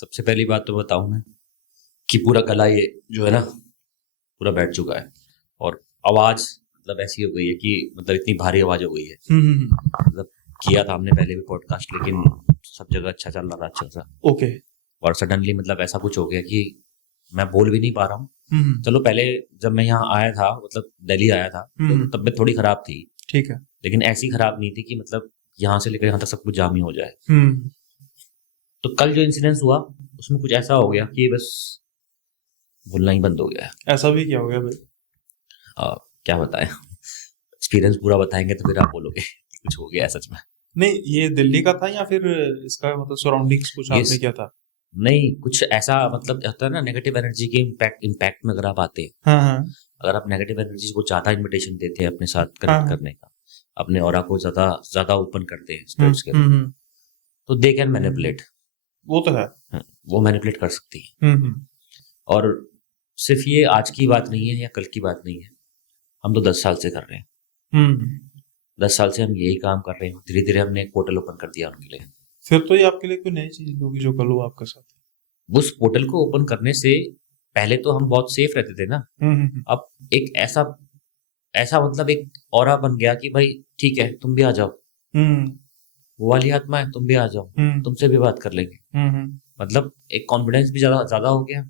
सबसे पहली बात तो बताऊं मैं कि पूरा गला ये जो है ना पूरा बैठ चुका है और आवाज मतलब ऐसी हो गई है कि मतलब इतनी भारी आवाज हो गई है। मतलब किया था हमने पहले भी पॉडकास्ट, लेकिन सब जगह अच्छा चल रहा था, अच्छा सा। ओके। और सडनली मतलब ऐसा कुछ हो गया कि मैं बोल भी नहीं पा रहा हूँ। चलो पहले जब मैं यहाँ आया था, मतलब दिल्ली आया था, तो तबीयत थोड़ी खराब थी, ठीक है। लेकिन ऐसी खराब नहीं थी कि मतलब यहाँ से लेकर यहाँ तक सब कुछ जाम ही हो जाए। तो कल जो इंसिडेंस हुआ उसमें कुछ ऐसा हो गया कि बस बोलना ही बंद हो गया। ऐसा भी क्या हो गया भाई? क्या बताएं, एक्सपीरियंस पूरा बताएंगे तो फिर आप बोलोगे कि कुछ हो गया है सच में। नहीं, ये दिल्ली का था या फिर इसका मतलब सराउंडिंग्स कुछ ये आपने क्या था? नहीं, कुछ ऐसा मतलब होता है ना, नेगेटिव एनर्जी के इम्पैक्ट में अगर आप आते हैं, हाँ हाँ अगर आप नेगेटिव एनर्जी को ज्यादा इन्विटेशन देते हैं अपने साथ हाँ कनेक्ट हाँ। करने का, अपने ऑरा को ज्यादा ज्यादा ओपन करते हैं स्पिरिट्स के लिए, तो दे कैन मैनिपुलेट। वो तो है। वो मैनिपुलेट कर सकती है। और सिर्फ ये आज की बात नहीं है या कल की बात नहीं है, हम तो 10 साल से कर रहे हैं। 10 साल से हम यही काम कर रहे हैं। धीरे धीरे हमने एक पोर्टल ओपन कर दिया उनके लिए। फिर तो ये आपके लिए कोई नई चीज होगी जो कल हुआ आपके साथ। उस पोर्टल को ओपन करने से पहले तो हम बहुत सेफ रहते थे ना। अब एक ऐसा ऐसा मतलब एक ऑरा बन गया कि भाई ठीक है तुम भी आ जाओ, वो वाली आत्मा है, तुम भी आ जाओ, तुमसे भी बात कर लेंगे। मतलब एक कॉन्फिडेंस भी ज्यादा ज्यादा हो गया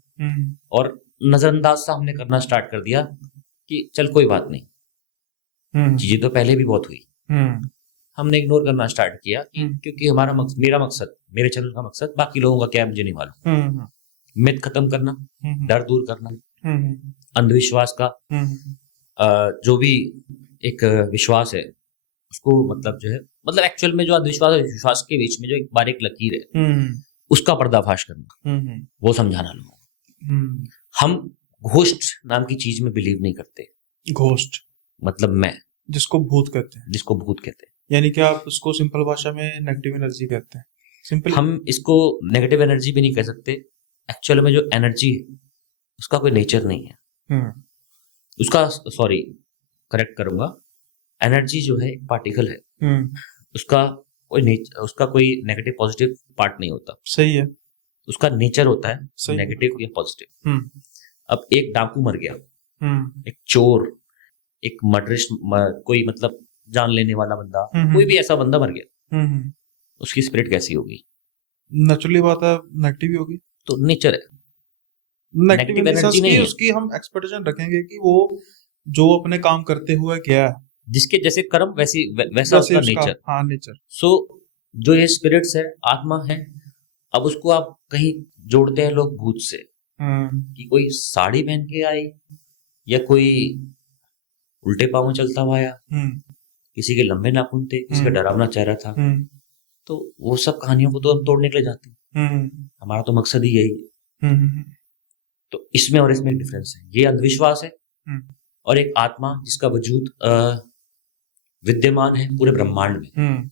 और नजरअंदाज सा हमने करना स्टार्ट कर दिया कि चल कोई बात नहीं, चीजें तो पहले भी बहुत हुई। हमने इग्नोर करना स्टार्ट किया क्योंकि हमारा मेरा मकसद, मेरे चैनल का मकसद बाकी लोगों का क्या है मुझे नहीं मालूम। मिथ खत्म करना, डर दूर करना, अंधविश्वास का जो भी एक विश्वास है उसको मतलब जो है, मतलब एक्चुअल में जो अंधविश्वास और विश्वास के बीच में जो एक बारीक लकीर है उसका पर्दाफाश करना, वो समझाना लोगों को। हम घोस्ट नाम की चीज में बिलीव नहीं करते। घोस्ट मतलब मैं, जिसको भूत कहते हैं। जिसको भूत कहते हैं, यानी कि आप उसको सिंपल भाषा में नेगेटिव एनर्जी कहते हैं। सिंपल हम इसको नेगेटिव एनर्जी भी नहीं कह सकते। एक्चुअल में जो एनर्जी है उसका कोई नेचर नहीं है। उसका सॉरी करेक्ट करूंगा, एनर्जी जो है एक पार्टिकल है, उसका उसका कोई नेगेटिव पॉजिटिव पार्ट नहीं होता। सही है। उसका नेचर होता है नेगेटिव या पॉजिटिव। अब एक डाकू मर गया, एक चोर, एक मर्डरिस्ट, कोई मतलब जान लेने वाला बंदा, कोई भी ऐसा बंदा मर गया, उसकी स्पिरिट कैसी होगी? नेचुरली बात है, नेगेटिव ही होगी। तो नेचर है, नेगेटिव एनर्जी नहीं है। उसकी हम एक्सपेक्टेशन रखेंगे कि वो जो अपने काम करते हुए क्या है, जिसके जैसे कर्म वैसा उसका नेचर। हाँ, नेचर। सो जो ये स्पिरिट्स है, आत्मा है, अब उसको आप कहीं जोड़ते हैं लोग भूत से, कि कोई साड़ी पहन के आई या कोई उल्टे पांव में चलता हुआ आया, किसी के लंबे नाखून थे, किसी का डरावना चेहरा था। तो वो सब कहानियों को तो हम तोड़ने के लिए जाते हैं। हमारा तो मकसद ही यही है। तो इसमें और इसमें एक डिफरेंस है। ये अंधविश्वास है और एक आत्मा जिसका वजूद विद्यमान है पूरे ब्रह्मांड में।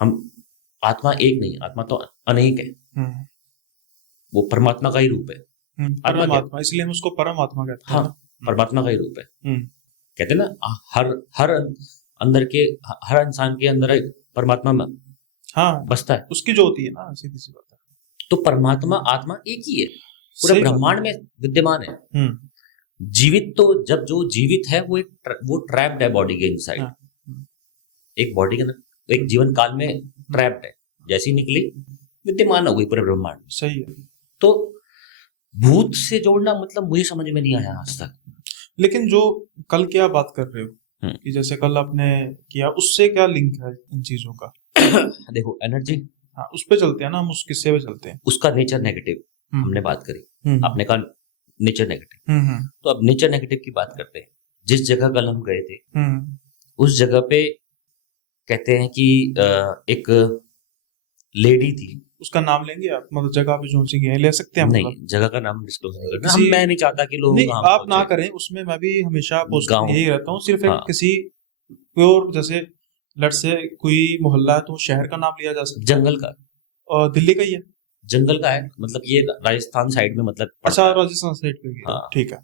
हम आत्मा एक नहीं, आत्मा तो अनेक है। वो परमात्मा का ही रूप है। परमात्मा, इसलिए हम उसको परमात्मा कहते हैं। हाँ, परमात्मा का ही रूप है। कहते हैं ना, हर अंदर के हर इंसान के अंदर एक परमात्मा में बसता है। उसकी जो होती है ना, सीधी सी बात है। तो परमात्मा आत्मा एक ही है, पूरे ब्रह्मांड में विद्यमान है। जीवित तो जब जो जीवित है वो ट्रैप्ड है बॉडी के इनसाइड। एक बॉडी के अंदर एक जीवन काल में ट्रैप्ड है, जैसी निकली विद्यमान हो गई पूरे ब्रह्मांड। सही है। तो भूत से जोड़ना मतलब मुझे समझ में नहीं आया आज तक। लेकिन जो कल क्या बात कर रहे हो कि जैसे कल आपने किया, उससे क्या लिंक है इन चीजों का? देखो एनर्जी, हाँ, उस पे चलते हैं ना, हम उस किस्से पे चलते हैं। उसका नेचर नेगेटिव हमने बात करी, आपने कहा नेचर नेगेटिव। तो अब नेचर नेगेटिव की बात करते हैं। जिस जगह कल हम गए थे उस जगह पे कहते हैं कि एक लेडी थी। उसका नाम लेंगे आप? मतलब जगह पे जो सी गए ले सकते हैं? नहीं, जगह का नाम डिस्क्लोज नहीं करना। मैं नहीं चाहता कि लोग नहीं, आप ना करें उसमें। मैं भी हमेशा यही रहता हूँ। सिर्फ एक किसी प्योर, जैसे लट से कोई मोहल्ला है तो शहर का नाम लिया जा सकता है। जंगल का, और दिल्ली का ही है। जंगल का है, मतलब ये राजस्थान साइड में मतलब। अच्छा, राजस्थान साइड पे। हाँ, ठीक है।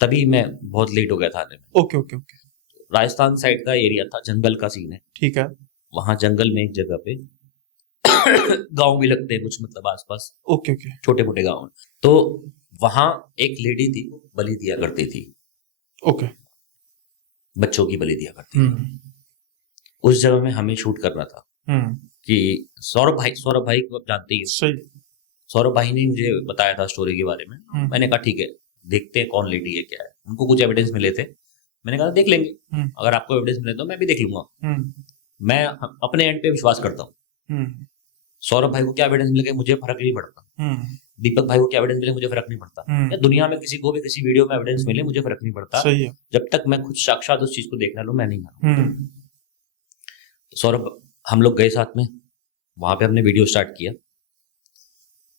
तभी मैं बहुत लेट हो गया था आने में। Okay okay okay. Rajasthan side का एरिया था, जंगल का सीन है। ठीक है। वहां जंगल में एक जगह पे गांव भी लगते हैं कुछ, मतलब आसपास ओके ओके छोटे मोटे गांव। तो वहां एक लेडी थी, वो बलि दिया करती थी, ओके बच्चों की बलि दिया करती थी। उस जगह में हमें शूट करना था कि सौरभ भाई को आप जानते ही हैं। सही। सौरभ भाई ने मुझे बताया था स्टोरी के बारे में। मैंने कहा ठीक है, देखते हैं कौन लेडी है क्या है। उनको कुछ एविडेंस मिले थे, मैंने कहा देख लेंगे, अगर आपको एविडेंस मिले तो मैं भी देख लूंगा। मैं अपने एंड पे विश्वास करता हूँ। सौरभ भाई को क्या एविडेंस मिले मुझे फर्क नहीं पड़ता, दीपक भाई को क्या एविडेंस मिले मुझे फर्क नहीं पड़ता, या दुनिया में किसी को भी किसी वीडियो में एविडेंस मिले मुझे फर्क नहीं पड़ता, सही है। जब तक मैं खुद साक्षात उस चीज को देखना लूं मैं नहीं मानूं। सौरभ, हम लोग गए साथ में, वहां पे हमने वीडियो स्टार्ट किया।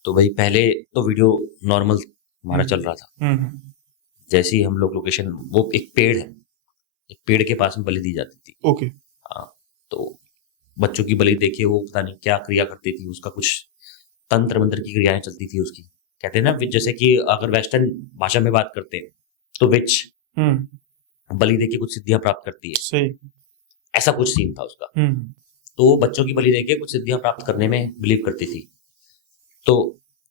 तो भाई पहले तो वीडियो नॉर्मल हमारा चल रहा था। जैसे ही हम लोग लोकेशन, वो एक पेड़ है, एक पेड़ के पास में बलि दी जाती थी। ओके। हाँ, तो बच्चों की बलि देखिए, वो पता नहीं क्या क्रिया करती थी, उसका कुछ तंत्र मंत्र की क्रियाएं चलती थी उसकी। कहते हैं ना, जैसे कि अगर वेस्टर्न भाषा में बात करते हैं तो विच बलि देके कुछ सिद्धियां प्राप्त करती है। सही। ऐसा कुछ सीन था उसका। तो वो बच्चों की बलि देके कुछ सिद्धियां प्राप्त करने में बिलीव करती थी। तो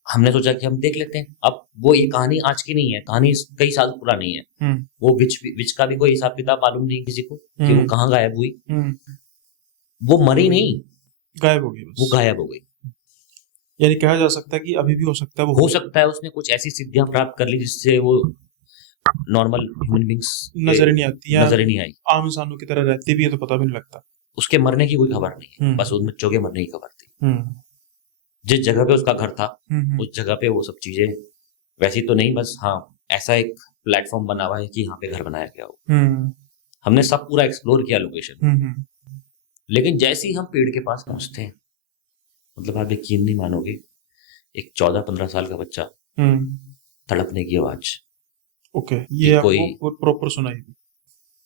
हमने सोचा कि हम देख लेते हैं। अब वो ये कहानी आज की नहीं है, कहानी कई साल पुरानी है। वो विच का भी कोई हिसाब किताब मालूम नहीं किसी को कि वो कहाँ गायब हुई। वो मरी नहीं, गायब हो गई, वो गायब हो गई। यानी कहा जा सकता है कि अभी भी हो सकता है, वो हो सकता है उसने कुछ ऐसी सिद्धियां प्राप्त कर ली जिससे वो नॉर्मल ह्यूमन बींग्स नजर ही नहीं आती, नजर ही नहीं आई, आम इंसानों की तरह रहती भी है तो पता भी नहीं लगता। उसके मरने की कोई खबर नहीं है, बस उन बच्चों के मरने की खबर थी। जिस जगह पे उसका घर था उस जगह पे वो सब चीजें वैसी तो नहीं, बस हाँ ऐसा एक प्लेटफॉर्म बना हुआ है कि यहाँ पे घर बनाया गया हो। हमने सब पूरा एक्सप्लोर किया लोकेशन। लेकिन जैसे ही हम पेड़ के पास पहुंचते हैं, मतलब आप यकीन नहीं मानोगे, एक 14-15 साल का बच्चा तड़पने की आवाज। ओके, ये आपको प्रॉपर सुनाई?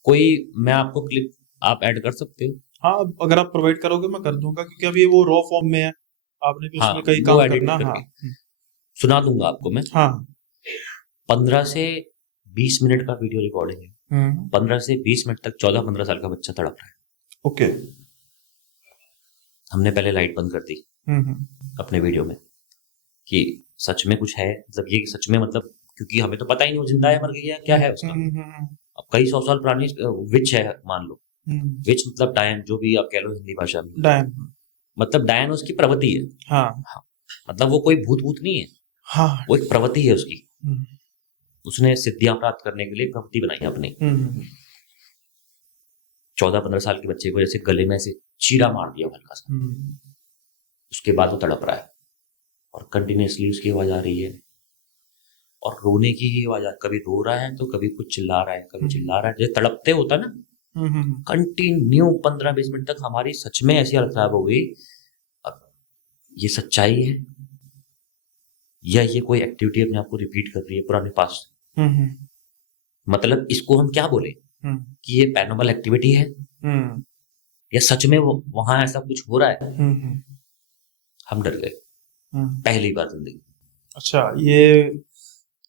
कोई, मैं आपको क्लिप आप ऐड कर सकते हो? हाँ, अगर आप प्रोवाइड करोगे मैं कर दूंगा, क्योंकि अभी वो रॉ फॉर्म में है, आपने भी उसमें कई काम करना। हाँ, सुना दूंगा आपको मैं। हाँ, 15 से 20 मिनट का वीडियो रिकॉर्डिंग है। 15 से 20 मिनट तक 14-15 साल का बच्चा तड़प रहा है। ओके। हमने पहले लाइट बंद कर दी अपने वीडियो में कि सच में कुछ है, मतलब ये सच में, मतलब क्योंकि हमें तो पता ही नहीं वो जिंदा है मर गई है क्या है उसका। अब कई 100 साल पुरानी विच है मान लो। विच मतलब डायन, जो भी आप कह लो हिंदी भाषा में, डायन मतलब डायन उसकी प्रवृत्ति है। हाँ, मतलब वो कोई भूत नहीं है। हाँ, वो एक प्रवृत्ति है उसकी। उसने सिद्धियां प्राप्त करने के लिए प्रवृत्ति बनाई अपनी। 14-15 साल के बच्चे को जैसे गले में ऐसे चीरा मार दिया हल्का सा, उसके बाद वो तड़प रहा है और कंटिन्यूसली उसकी आवाज आ रही है और रोने की ही आवाज, कभी रो रहा है तो कभी कुछ चिल्ला रहा है, कभी चिल्ला रहा है, जैसे तड़पते होता ना, कंटिन्यू 15-20 मिनट तक। हमारी सच में ऐसी हालत खराब हो गई, अब ये सच्चाई है या ये कोई एक्टिविटी अपने आप को रिपीट कर रही है पुराने पास्ट। मतलब इसको हम क्या बोले कि ये पैरानॉर्मल एक्टिविटी है या सच में वो वहां ऐसा कुछ हो रहा है। हम डर गए पहली बार जिंदगी। अच्छा, ये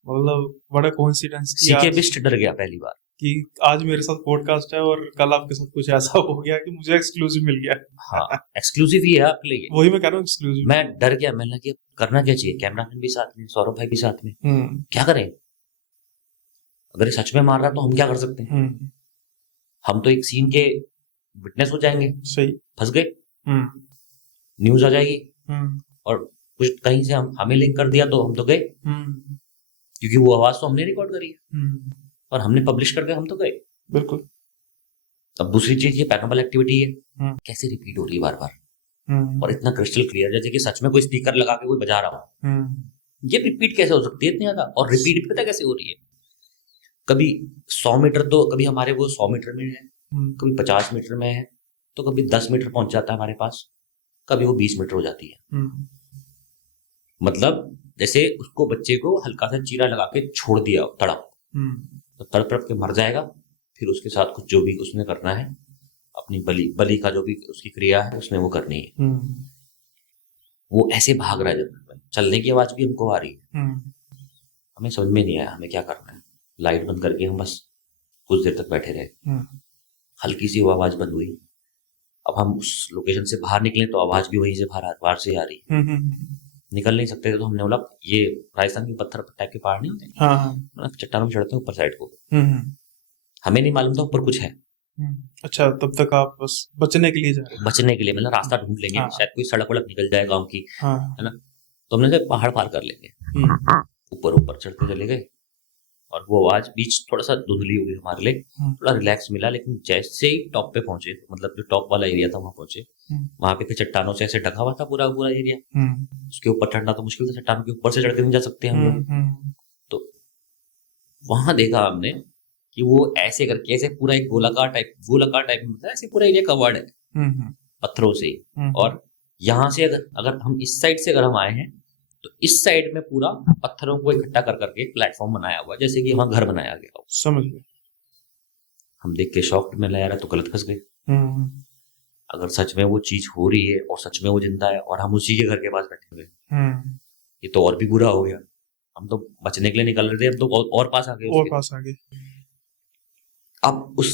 मतलब बड़ा कोइंसिडेंस सीके बिस्ट डर गया पहली बार कि आज मेरे साथ पॉडकास्ट है और कल आपके साथ कुछ ऐसा हो गया कि मुझे एक्सक्लूसिव मिल गया। हाँ, एक्सक्लूसिव ही है आपके लिए। वही मैं कह रहा हूँ, एक्सक्लूसिव। मैं डर गया, मैंने कि करना क्या चाहिए, कैमरामैन भी साथ में, सौरभ भाई भी साथ में, क्या करें, अगर ये सच में मार रहा तो हम क्या कर सकते हैं। हम तो एक सीन के विटनेस हो जाएंगे। सही, फंस गए, न्यूज आ जाएगी और कुछ कहीं से हमें लिंक कर दिया तो हम तो गए, क्योंकि वो आवाज तो हमने रिकॉर्ड करी है और हमने पब्लिश करके हम तो गए। बिल्कुल। अब दूसरी चीज, ये पैरानॉर्मल एक्टिविटी है, कैसे रिपीट हो रही है बार बार और इतना क्रिस्टल क्लियर, जैसे कि सच में कोई स्पीकर लगा के कोई बजा रहा हो। ये रिपीट कैसे हो सकती है इतनी ज्यादा, और रिपीट भी पता कैसे हो रही है, कभी 100 मीटर तो कभी हमारे वो 100 मीटर में है, कभी 50 मीटर में है, तो कभी 10 मीटर पहुंच जाता है हमारे पास, कभी वो 20 मीटर हो जाती है। मतलब जैसे उसको बच्चे को हल्का सा चीरा लगा के छोड़ दिया तड़प, तो तड़प के मर जाएगा, फिर उसके साथ कुछ जो भी उसने करना है, अपनी बलि का जो भी उसकी क्रिया है उसने वो करनी है। वो ऐसे भाग रहा है, जब चलने की आवाज भी हमको आ रही है, हमें समझ में नहीं आया हमें क्या करना है। लाइट बंद करके हम बस कुछ देर तक बैठे रहे, हल्की सी वो आवाज बंद हुई, अब हम उस लोकेशन से बाहर निकले तो आवाज भी वहीं से बाहर से आ रही है। निकल नहीं सकते थे, तो हमने बोला ये राजस्थान के पत्थर टाइप के पहाड़ नहीं होते, मतलब चट्टानों में चढ़ते हैं ऊपर साइड को। हमें नहीं मालूम था ऊपर कुछ है। अच्छा, तब तक आप बस बचने के लिए जा रहे हैं? बचने के लिए, मतलब रास्ता ढूंढ लेंगे, शायद कोई सड़क वड़क निकल जाए गांव की, है ना। तो हमने कहा पहाड़ पार कर लेंगे, ऊपर ऊपर चढ़ते चले गए। और वो आवाज बीच थोड़ा सा धुंधली हो गई हमारे लिए, थोड़ा रिलैक्स मिला। लेकिन जैसे ही टॉप पे पहुंचे, मतलब जो टॉप वाला एरिया था वहां पहुंचे, वहां पे चट्टानों से ऐसे ढका हुआ था पूरा पूरा एरिया। उसके ऊपर चढ़ना तो मुश्किल था, चट्टानों के ऊपर से चढ़ के नहीं जा सकते हम लोग। तो वहां देखा हमने कि वो ऐसे करके ऐसे पूरा एक गोलाकार टाइप मतलब ऐसे पूरा एरिया कवर्ड है पत्थरों से। और यहाँ से अगर हम इस साइड से अगर हम आए हैं तो इस साइड में पूरा पत्थरों को इकट्ठा कर करके एक प्लेटफॉर्म बनाया हुआ, जैसे कि वहां घर बनाया गया हो। समझ गए। हम देख के शॉक्ड में लगा रहा तो गलत फंस गए। अगर सच में वो चीज हो रही है और सच में वो जिंदा है और हम उसी के घर के पास बैठे हुए, ये तो और भी बुरा हो गया। हम तो बचने के लिए निकल रहे थे, हम तो और पास आ गए। अब उस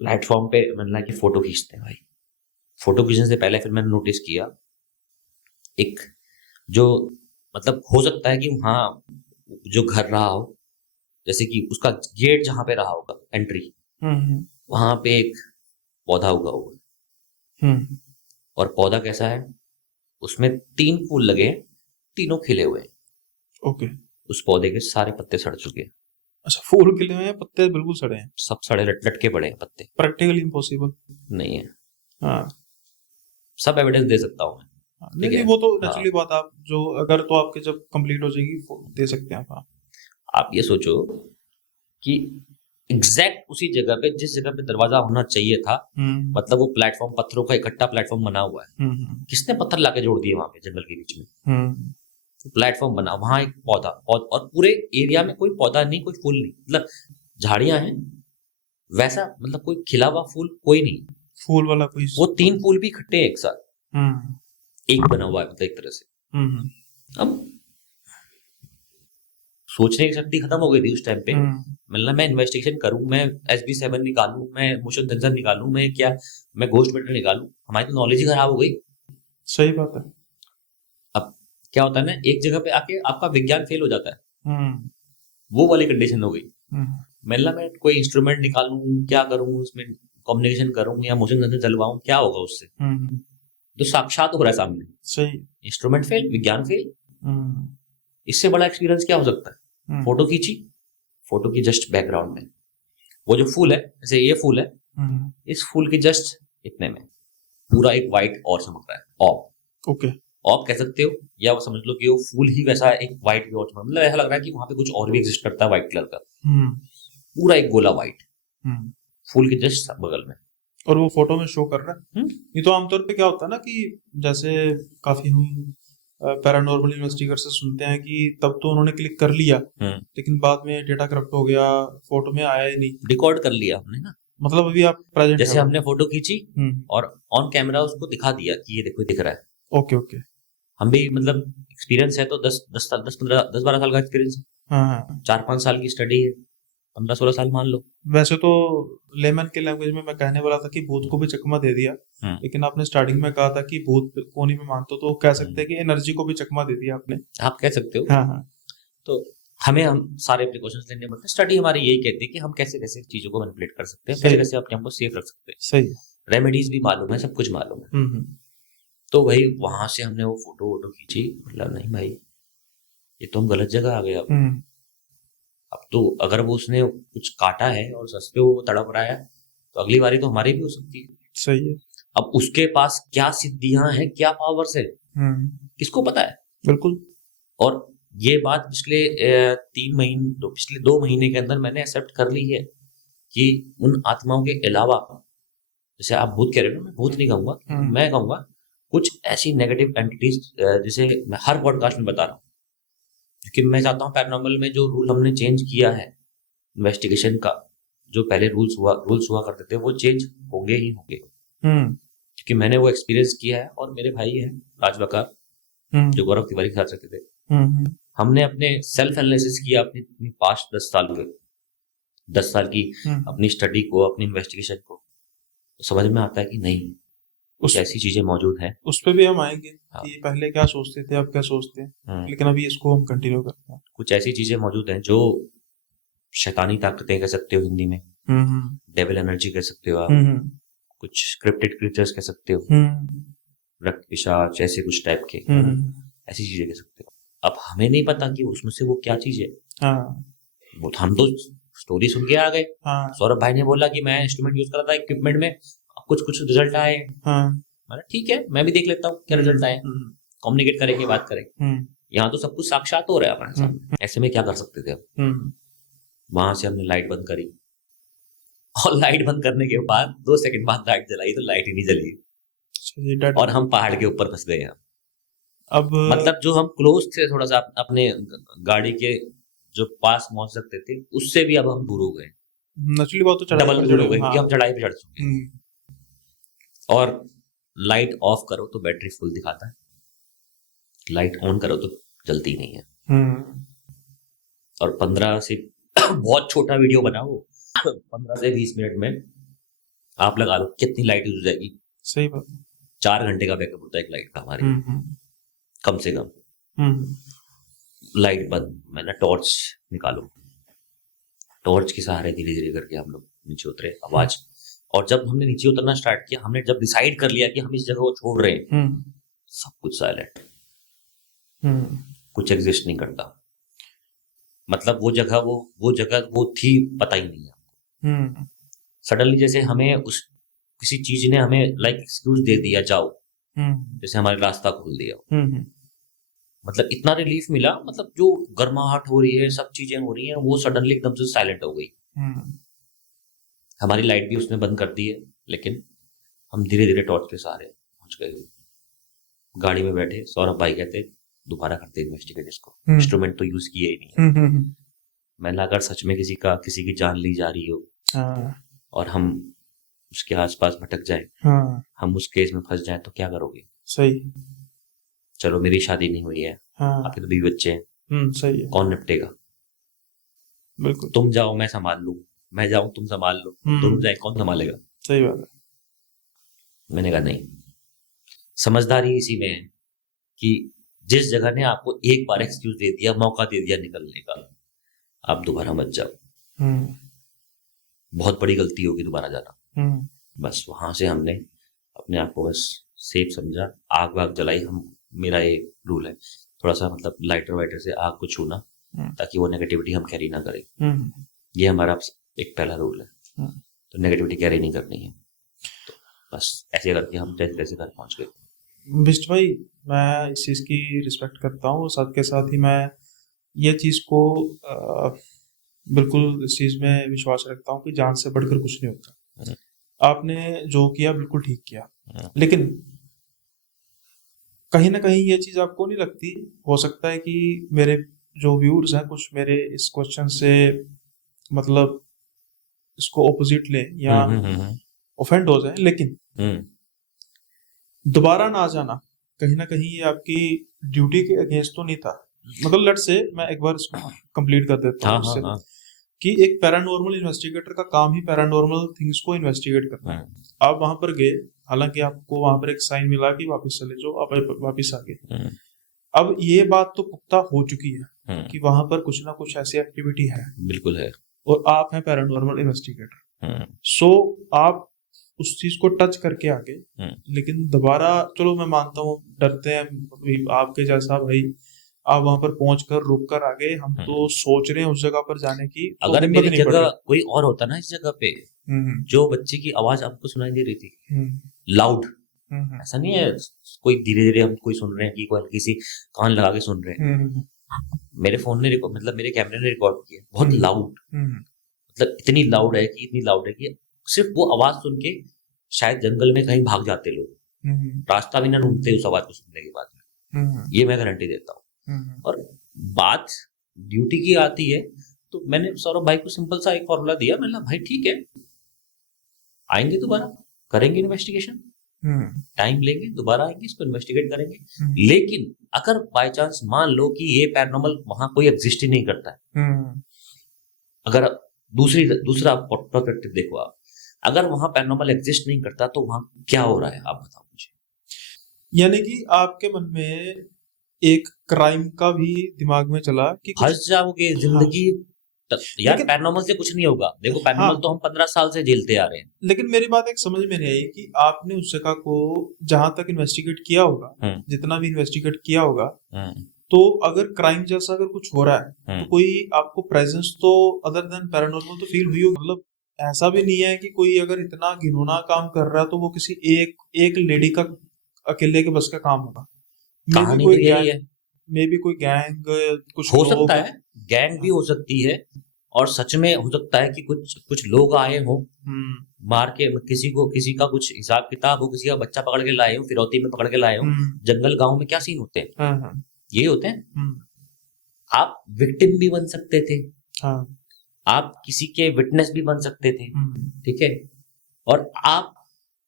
प्लेटफॉर्म पे मैंने लगा कि फोटो खींचते हैं भाई। फोटो खींचने से पहले फिर मैंने नोटिस किया एक जो मतलब हो सकता है कि वहाँ जो घर रहा हो, जैसे कि उसका गेट जहां पे रहा होगा एंट्री, वहां पे एक पौधा उगा हुआ है। और पौधा कैसा है, उसमें 3 फूल लगे हैं, तीनों खिले हुए हैं। ओके। उस पौधे के सारे पत्ते सड़ चुके हैं। अच्छा, फूल खिले हुए हैं, पत्ते बिल्कुल सड़े हैं? सब सड़े लटके पड़े हैं पत्ते। प्रैक्टिकली इम्पॉसिबल नहीं है। हाँ, सब एविडेंस दे सकता हूँ मैं। नहीं, वो तो नेचुरली बात, आप जो अगर तो आपके जब कंप्लीट हो जाएगी दे सकते हैं आप। आप ये सोचो कि एग्जैक्ट उसी जगह पे, जिस जगह पे दरवाजा होना चाहिए था, मतलब वो प्लेटफॉर्म पत्थरों का इकट्ठा प्लेटफॉर्म बना हुआ है। किसने पत्थर लाके जोड़ दिए वहां पे जंगल के बीच में? प्लेटफॉर्म बना, वहां एक पौधा, और पूरे एरिया में कोई पौधा नहीं, कोई फूल नहीं, मतलब झाड़ियां हैं वैसा, मतलब कोई खिला हुआ फूल कोई नहीं, फूल वाला कोई। वो 3 फूल भी इकट्ठे एक साथ एक बना हुआ है, मतलब एक तरह से। अब सोचने की शक्ति खत्म हो गई थी उस टाइम पे। मतलब मैं इन्वेस्टिगेशन करूं, मैं SB7 निकालूं, मैं मोशन सेंसर निकालूं, मैं घोस्ट मेटर निकालूं, हमारी तो नॉलेज ही खराब हो गई। सही बात है। अब क्या होता है ना, एक जगह पे आके आपका विज्ञान फेल हो जाता है, वो वाली कंडीशन हो गई। मतलब मैं कोई इंस्ट्रूमेंट निकालूं, क्या करूं, उसमें कम्युनिकेशन करूं या मोशन सेंसर चलवाऊं, क्या होगा उससे? तो साक्षात हो रहा है सामने। सही। इंस्ट्रूमेंट फेल, विज्ञान फेल, इससे बड़ा एक्सपीरियंस क्या हो सकता है? फोटो खींची, फोटो की जस्ट बैकग्राउंड में वो जो फूल है, जैसे ये फूल है, इस फूल के जस्ट इतने में पूरा एक व्हाइट और चमक रहा है, ऑफ। ओके। ऑफ कह सकते हो, या वो समझ लो कि वो फूल ही वैसा है, एक व्हाइट और चमक, मतलब ऐसा लग रहा है कि वहां पे कुछ और भी एग्जिस्ट करता है व्हाइट कलर का, पूरा एक गोला व्हाइट फूल के जस्ट बगल में। और वो फोटो में शो कर रहा है। ये तो आमतौर पे क्या होता है ना कि जैसे काफी हम पैरानॉर्मल इन्वेस्टिगेटर से सुनते हैं कि तब तो उन्होंने क्लिक कर लिया, लेकिन बाद में डेटा करप्ट हो गया, फोटो में आया ही नहीं। रिकॉर्ड कर लिया हमने ना, मतलब अभी आप प्रेजेंट, जैसे हमने फोटो खींची और ऑन कैमरा उसको दिखा दिया कि ये देखो दिख रहा है। Okay okay. हम भी मतलब एक्सपीरियंस है तो 10-12 साल का एक्सपीरियंस है, 4-5 साल की स्टडी है, 15-16 साल मान लो। वैसे तो लेमन के लैंग्वेज में मैं कहने वाला था कि भूत को भी चकमा दे दिया, लेकिन आपने स्टार्टिंग में कहा था कि भूत को नहीं मैं मानता, तो कह सकते हैं कि एनर्जी को भी चकमा दे दिया आपने। आप कह सकते हो। हाँ। तो हम सारे प्रिकॉशंस लेने पड़ते हैं। स्टडी हमारी यही कहती है कि हम कैसे कैसे चीजों को मैनिपुलेट कर सकते हैं, कैसे कैसे अपने आप को सेफ रख सकते हैं। सही। रेमेडीज भी मालूम है, सब कुछ मालूम है। तो भाई वहां से हमने वो फोटो खींची, मतलब नहीं भाई ये तो हम गलत जगह आ गए। अब तो अगर वो उसने कुछ काटा है और सच पे वो तड़प रहा है तो अगली बारी तो हमारी भी हो सकती है। सही है। अब उसके पास क्या सिद्धियां हैं, क्या पावर्स है, किसको पता है? बिल्कुल। और ये बात पिछले 2 महीने के अंदर मैंने एक्सेप्ट कर ली है कि उन आत्माओं के अलावा, जैसे आप भूत कह रहे हो, मैं भूत नहीं कहूंगा, मैं कहूंगा कुछ ऐसी नेगेटिव एंटिटीज, जिसे मैं हर पॉडकास्ट में बता रहा हूँ, क्योंकि मैं चाहता हूँ पैरानॉर्मल में जो रूल हमने चेंज किया है इन्वेस्टिगेशन का, जो पहले रूल्स हुआ करते थे वो चेंज होंगे ही होंगे, क्योंकि मैंने वो एक्सपीरियंस किया है। और मेरे भाई हैं राजबकार, जो गौरव तिवारी के साथ रहते थे, हमने अपने सेल्फ एनालिसिस किया अपनी पास्ट 10 साल की अपनी स्टडी को, अपनी इन्वेस्टिगेशन को, तो समझ में आता है कि नहीं, कुछ ऐसी चीजें मौजूद हैं। उस पे भी हम आएंगे हाँ। कि पहले क्या सोचते थे, अब क्या सोचते हैं, लेकिन अभी इसको हम कंटिन्यू करते हैं। कुछ ऐसी चीजें मौजूद हैं जो शैतानी ताकतें कह सकते हो हिंदी में, डेविल एनर्जी कह सकते हो आप, कुछ स्क्रिप्टेड क्रीचर्स कह सकते हो, रक्त पिशाच, ऐसे कुछ टाइप के, ऐसी चीजें कह सकते हो। अब हमें नहीं पता कि उसमें से वो क्या चीज है। वो हम तो स्टोरी सुन के आ गए। सौरभ भाई ने बोला कि मैं इंस्ट्रूमेंट यूज कर रहा था इक्विपमेंट में, कुछ कुछ रिजल्ट आए। मैंने ठीक है, मैं भी देख लेता हूँ क्या रिजल्ट आए, कम्युनिकेट करेंगे, बात करेंगे। यहाँ तो सब कुछ साक्षात हो रहा है हमारे साथ। ऐसे में क्या कर सकते थे अब? वहां से हमने लाइट बंद करी, और लाइट बंद करने के बाद 2 सेकंड बाद लाइट जलाई तो लाइट ही नहीं जली, और हम पहाड़ के ऊपर फंस गए। अब मतलब जो हम क्लोज थे थोड़ा सा अपने गाड़ी के जो पास पहुंच सकते थे, उससे भी अब हम दूर हो गए। नेचुरली बात तो डबल दूर हो गए, क्योंकि हम चढ़ाई पे चढ़ चुके। और लाइट ऑफ करो तो बैटरी फुल दिखाता है, लाइट ऑन करो तो जलती नहीं है। और 15 से बहुत छोटा वीडियो बनाओ, 15 से 20 मिनट में आप लगा लो कितनी लाइट यूज हो जाएगी। सही बात। 4 घंटे का बैकअप होता है एक लाइट का हमारे, कम से कम। लाइट बंद, मैंने टॉर्च निकालो, टॉर्च के सहारे धीरे धीरे करके हम लोग नीचे उतरे। आवाज, और जब हमने नीचे उतरना स्टार्ट किया, हमने जब डिसाइड कर लिया कि हम इस जगह को छोड़ रहे हैं, सब कुछ साइलेंट, कुछ एग्जिस्ट नहीं करता। मतलब वो जगह वो थी, पता ही नहीं है आपको। सडनली जैसे हमें उस किसी चीज ने हमें लाइक एक्सक्यूज दे दिया, जाओ, जैसे हमारे रास्ता खोल दिया। मतलब इतना रिलीफ मिला, मतलब जो गर्माहट हो रही है, सब चीजें हो रही हैं, वो सडनली एकदम से साइलेंट हो गई। हमारी लाइट भी उसने बंद कर दी है, लेकिन हम धीरे धीरे टॉर्च के सहारे पहुंच गए। गाड़ी में बैठे, सौरभ भाई कहते दोबारा करते इन्वेस्टिगेट इसको, इंस्ट्रूमेंट तो यूज किए ही नहीं है। मैंने अगर सच में किसी की जान ली जा रही हो और हम उसके आसपास भटक जाए, हम उस केस में फंस जाए, तो क्या करोगे? सही। चलो मेरी शादी नहीं हुई है, आपके तो 2 बच्चे हैं, सही है। कौन निपटेगा? बिल्कुल। तुम जाओ मैं संभाल लूं, मैं जाऊं तुम संभाल लो, दोनों जाए, कौन संभालेगा? सही बात है। मैंने कहा नहीं, समझदारी इसी में है कि जिस जगह ने आपको एक बार एक्सक्यूज दे दिया, मौका दे दिया निकलने का, आप दोबारा मत जाओ। बहुत बड़ी गलती होगी दोबारा जाना। बस वहां से हमने अपने आप को बस सेफ समझा, आग वाग जलाई। मेरा ये रूल है, थोड़ा सा मतलब लाइटर वाइटर से आग को छूना, ताकि वो नेगेटिविटी हम कैरी ना करें। ये हमारा एक पहला रूल है। तो नेगेटिविटी कैरी नहीं करनी है। तो बस ऐसे करके हम जैसे घर पहुंच गए। बिष्ट भाई, मैं इस चीज़ की रिस्पेक्ट करता हूँ, साथ के साथ ही मैं ये चीज़ को बिल्कुल इस चीज़ में विश्वास रखता हूँ कि जान से बढ़कर कुछ नहीं होता। आपने जो किया बिल्कुल ठीक किया, लेकिन कहीं ना कहीं ये चीज़ आपको नहीं लगती, हो सकता है कि मेरे जो व्यूअर्स हैं कुछ मेरे इस क्वेश्चन से मतलब इसको ऑपोजिट लें या ऑफेंड हो जाए, लेकिन दोबारा ना जाना कहीं ना कहीं ये आपकी ड्यूटी के अगेंस्ट तो नहीं था। मतलब लेट से मैं एक बार कंप्लीट कर देता हूँ उससे, कि एक पैरानॉर्मल इन्वेस्टिगेटर का काम ही पैरानॉर्मल थिंग्स को इन्वेस्टिगेट करना है। आप वहां पर गए, हालांकि आपको वहां पर एक साइन मिला कि वापस चले जाओ, आप वापस आ गए। अब ये बात तो पुख्ता हो चुकी है कि वहां पर कुछ ना कुछ ऐसी एक्टिविटी है, बिल्कुल है, और आप हैं पैरानॉर्मल इन्वेस्टिगेटर। सो आप उस चीज को टच करके आ गए, लेकिन दोबारा, चलो मैं मानता हूँ डरते हैं, आपके जैसा भाई आप वहां पर पहुंचकर रुक कर आ गए, हम तो सोच रहे हैं उस जगह पर जाने की। तो अगर मेरी जगह कोई और होता ना इस जगह पे, जो बच्चे की आवाज आपको सुनाई दे रही थी लाउड, ऐसा नहीं है कोई धीरे धीरे हम कोई सुन रहे हैं कि कोई किसी कान लगा के सुन रहे हैं, मेरे फोन ने मतलब मेरे कैमरे ने रिकॉर्ड किया, बहुत लाउड, मतलब इतनी लाउड है कि सिर्फ वो आवाज सुन के शायद जंगल में कहीं भाग जाते लोग, रास्ता भी ना ढूंढते उस आवाज को सुनने के बाद में। ये मैं गारंटी देता हूँ। और बात ड्यूटी की आती है, तो मैंने सौरभ भाई को सिंपल सा एक फॉर्मूला दिया, मैंने भाई ठीक है, आएंगे दोबारा करेंगे इन्वेस्टिगेशन, टाइम लेंगे, दोबारा आएंगे, इसको इन्वेस्टिगेट करेंगे, लेकिन अगर बाय चांस मान लो कि ये पैरानॉर्मल वहां कोई एग्जिस्ट ही नहीं करता है, अगर दूसरा पर्सपेक्टिव देखो आप, अगर वहां पैरानॉर्मल एग्जिस्ट नहीं करता तो वहां क्या हो रहा है, आप बताओ मुझे। यानी कि आपके मन में एक क्राइम का भी दिमाग में चला कि कुछ, फंस जाओगे हाँ, जिंदगी यार। लेकिन पैरानॉर्मल से कुछ नहीं होगा, देखो पैरानॉर्मल हाँ, तो हम 15 साल से झेलते आ रहे हैं। लेकिन मेरी बात एक समझ में नहीं आई कि आपने उस जगह को जहां तक इन्वेस्टिगेट किया होगा, जितना भी इन्वेस्टिगेट किया होगा, तो अगर क्राइम जैसा अगर कुछ हो रहा है तो कोई आपको प्रेजेंस तो अदर देन पैरानॉर्मल तो फील हुई होगी। मतलब ऐसा भी नहीं है कि कोई अगर इतना घिनौना काम कर रहा है तो वो किसी एक लेडी का अकेले के बस का काम होगा। मे बी कहानी कोई तो यही गैंग, है। मे बी कोई गैंग, कुछ हो लोग, सकता है गैंग भी हो सकती है, और सच में हो सकता है कि कुछ लोग आए हो मार के, किसी का कुछ हिसाब किताब हो, किसी का बच्चा पकड़ के लाए हो, फिरौती में पकड़ के लाए हो। जंगल गांव में क्या सीन होते हैं, ये होते हैं। आप विक्टिम भी बन सकते थे, आप किसी के विटनेस भी बन सकते थे, ठीक है, और आप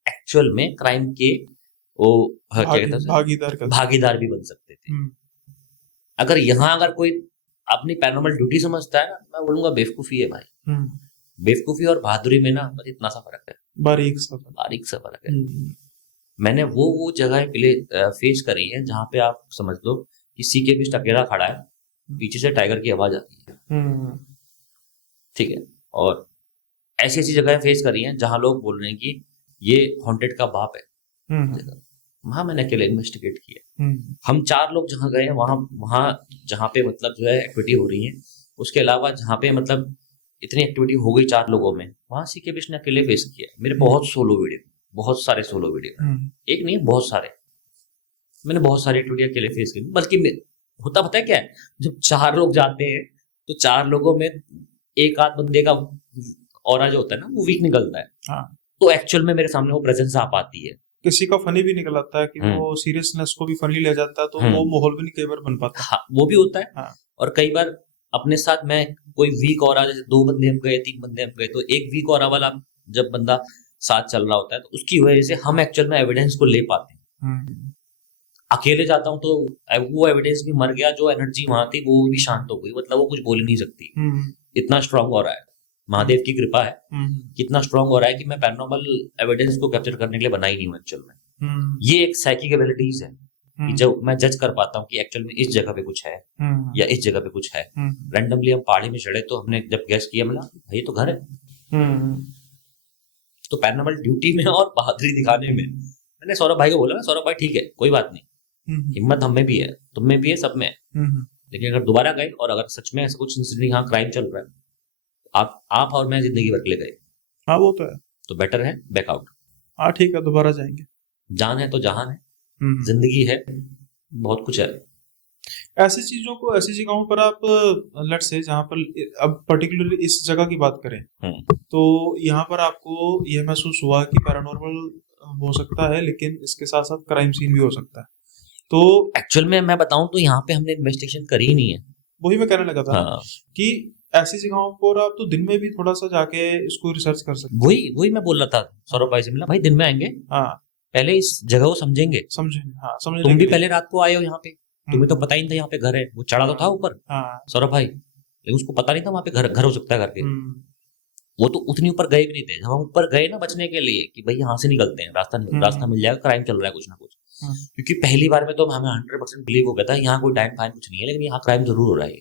एक्चुअल में क्राइम के वो क्या कहते हैं भागीदार भी बन सकते थे। अगर यहाँ अगर कोई अपनी पैरानॉर्मल ड्यूटी समझता है ना, मैं बोलूंगा बेवकूफी है भाई। बेवकूफी और बहादुरी में ना बस इतना सा फर्क है, बारीक सा फर्क है। मैंने वो जगह फेस करी है जहाँ पे आप समझ लो कि सीके भी अकेला खड़ा है, पीछे से टाइगर की आवाज आती है, ठीक है, और ऐसी ऐसी जगह फेस करी हैं जहाँ लोग बोल रहे हैं कि ये हॉन्टेड का बाप है। वहां मैंने अकेले इन्वेस्टिगेट किया। हम 4 लोग जहाँ गए हैं, वहां जहाँ पे मतलब जो है एक्टिविटी हो रही है, उसके अलावा जहाँ पे मतलब इतनी एक्टिविटी हो गई 4 लोगों में, वहां सीके बिश ने अकेले फेस किया। मेरे बहुत सारे सोलो वीडियो, एक नहीं बहुत सारे, मैंने बहुत सारी एक्टिविटी अकेले फेस की। बल्कि होता पता है क्या है, जब 4 लोग जाते हैं तो 4 लोगों में एक आध बंदे का ऑरा जो होता है ना वो वीक निकलता है, तो एक्चुअल में मेरे सामने वो प्रेजेंस आ पाती है। किसी का फनी भी निकल आता है कि वो सीरियसनेस को भी फनी ले जाता है, तो वो माहौल भी नहीं कई बार बन पाता। हाँ, वो भी होता है। और कई बार अपने साथ मैं कोई वीक ऑरा, जैसे 2 बंदे हम गए, 3 बंदे हम गए, तो एक वीक ऑरा वाला जब बंदा साथ चल रहा होता है तो उसकी वजह से हम एक्चुअल में एविडेंस को ले पाते हैं। अकेले जाता हूँ तो वो एविडेंस भी मर गया, जो एनर्जी वहां थी वो भी शांत हो गई, मतलब वो कुछ बोल नहीं सकती, इतना स्ट्रांग हो रहा है। महादेव की कृपा है, कितना स्ट्रांग हो रहा है कि मैं पैरानॉर्मल एविडेंस को कैप्चर करने के लिए बना ही नहीं हूँ एक्चुअल में। ये एक साइकिक एबिलिटीज है कि जब मैं जज कर पाता हूँ कि एक्चुअल में इस जगह पे कुछ है या इस जगह पे कुछ है। रैंडमली हम पहाड़ी में चढ़े तो हमने जब गैस किया, मिला भाई तो घर है। तो पैरानॉर्मल ड्यूटी में और बहादुरी दिखाने में मैंने सौरभ भाई को बोला, सौरभ भाई ठीक है कोई बात नहीं, हिम्मत हम में भी है, तुम में भी है, सब में है, लेकिन अगर दोबारा गए और अगर सच में ऐसा कुछ यहाँ क्राइम चल रहा है, आप और मैं जिंदगी भर के लिए गए, हाँ वो तो है, तो बेटर है बैकआउट। हाँ ठीक है, दोबारा जाएंगे, जान है तो जहान है, जिंदगी है, बहुत कुछ है। ऐसी चीजों को, ऐसी जगहों पर आप लेट से, जहाँ पर अब पर्टिकुलरली इस जगह की बात करें तो यहाँ पर आपको यह महसूस हुआ कि पैरानॉर्मल हो सकता है, लेकिन इसके साथ साथ क्राइम सीन भी हो सकता है। तो एक्चुअल में मैं बताऊं तो यहाँ पे हमने इन्वेस्टिगेशन करी ही नहीं है। वही मैं कहने लगा था कि ऐसी जगहों पर आप तो दिन में भी थोड़ा सा जाके इसको रिसर्च कर सकते। वही मैं बोल रहा था, सौरभ भाई से मिला, भाई दिन में आएंगे, पहले इस जगह को समझेंगे। तुम भी पहले रात को आए हो यहाँ पे, तुम्हें तो पता ही नहीं था यहाँ पे घर है, वो चढ़ा तो था ऊपर सौरभ भाई, लेकिन उसको पता नहीं था वहां पे घर हो सकता है करके। वो तो उतनी ऊपर गए भी नहीं थे, जब हम ऊपर गए ना बचने के लिए कि भाई यहाँ से निकलते हैं, रास्ता मिल जाएगा, क्राइम चल रहा है कुछ ना कुछ। क्योंकि पहली बार में तो हमें 100% बिलीव हो गया था यहाँ कोई डाइन फाइन कुछ नहीं है, लेकिन यहाँ क्राइम जरूर हो रहा है,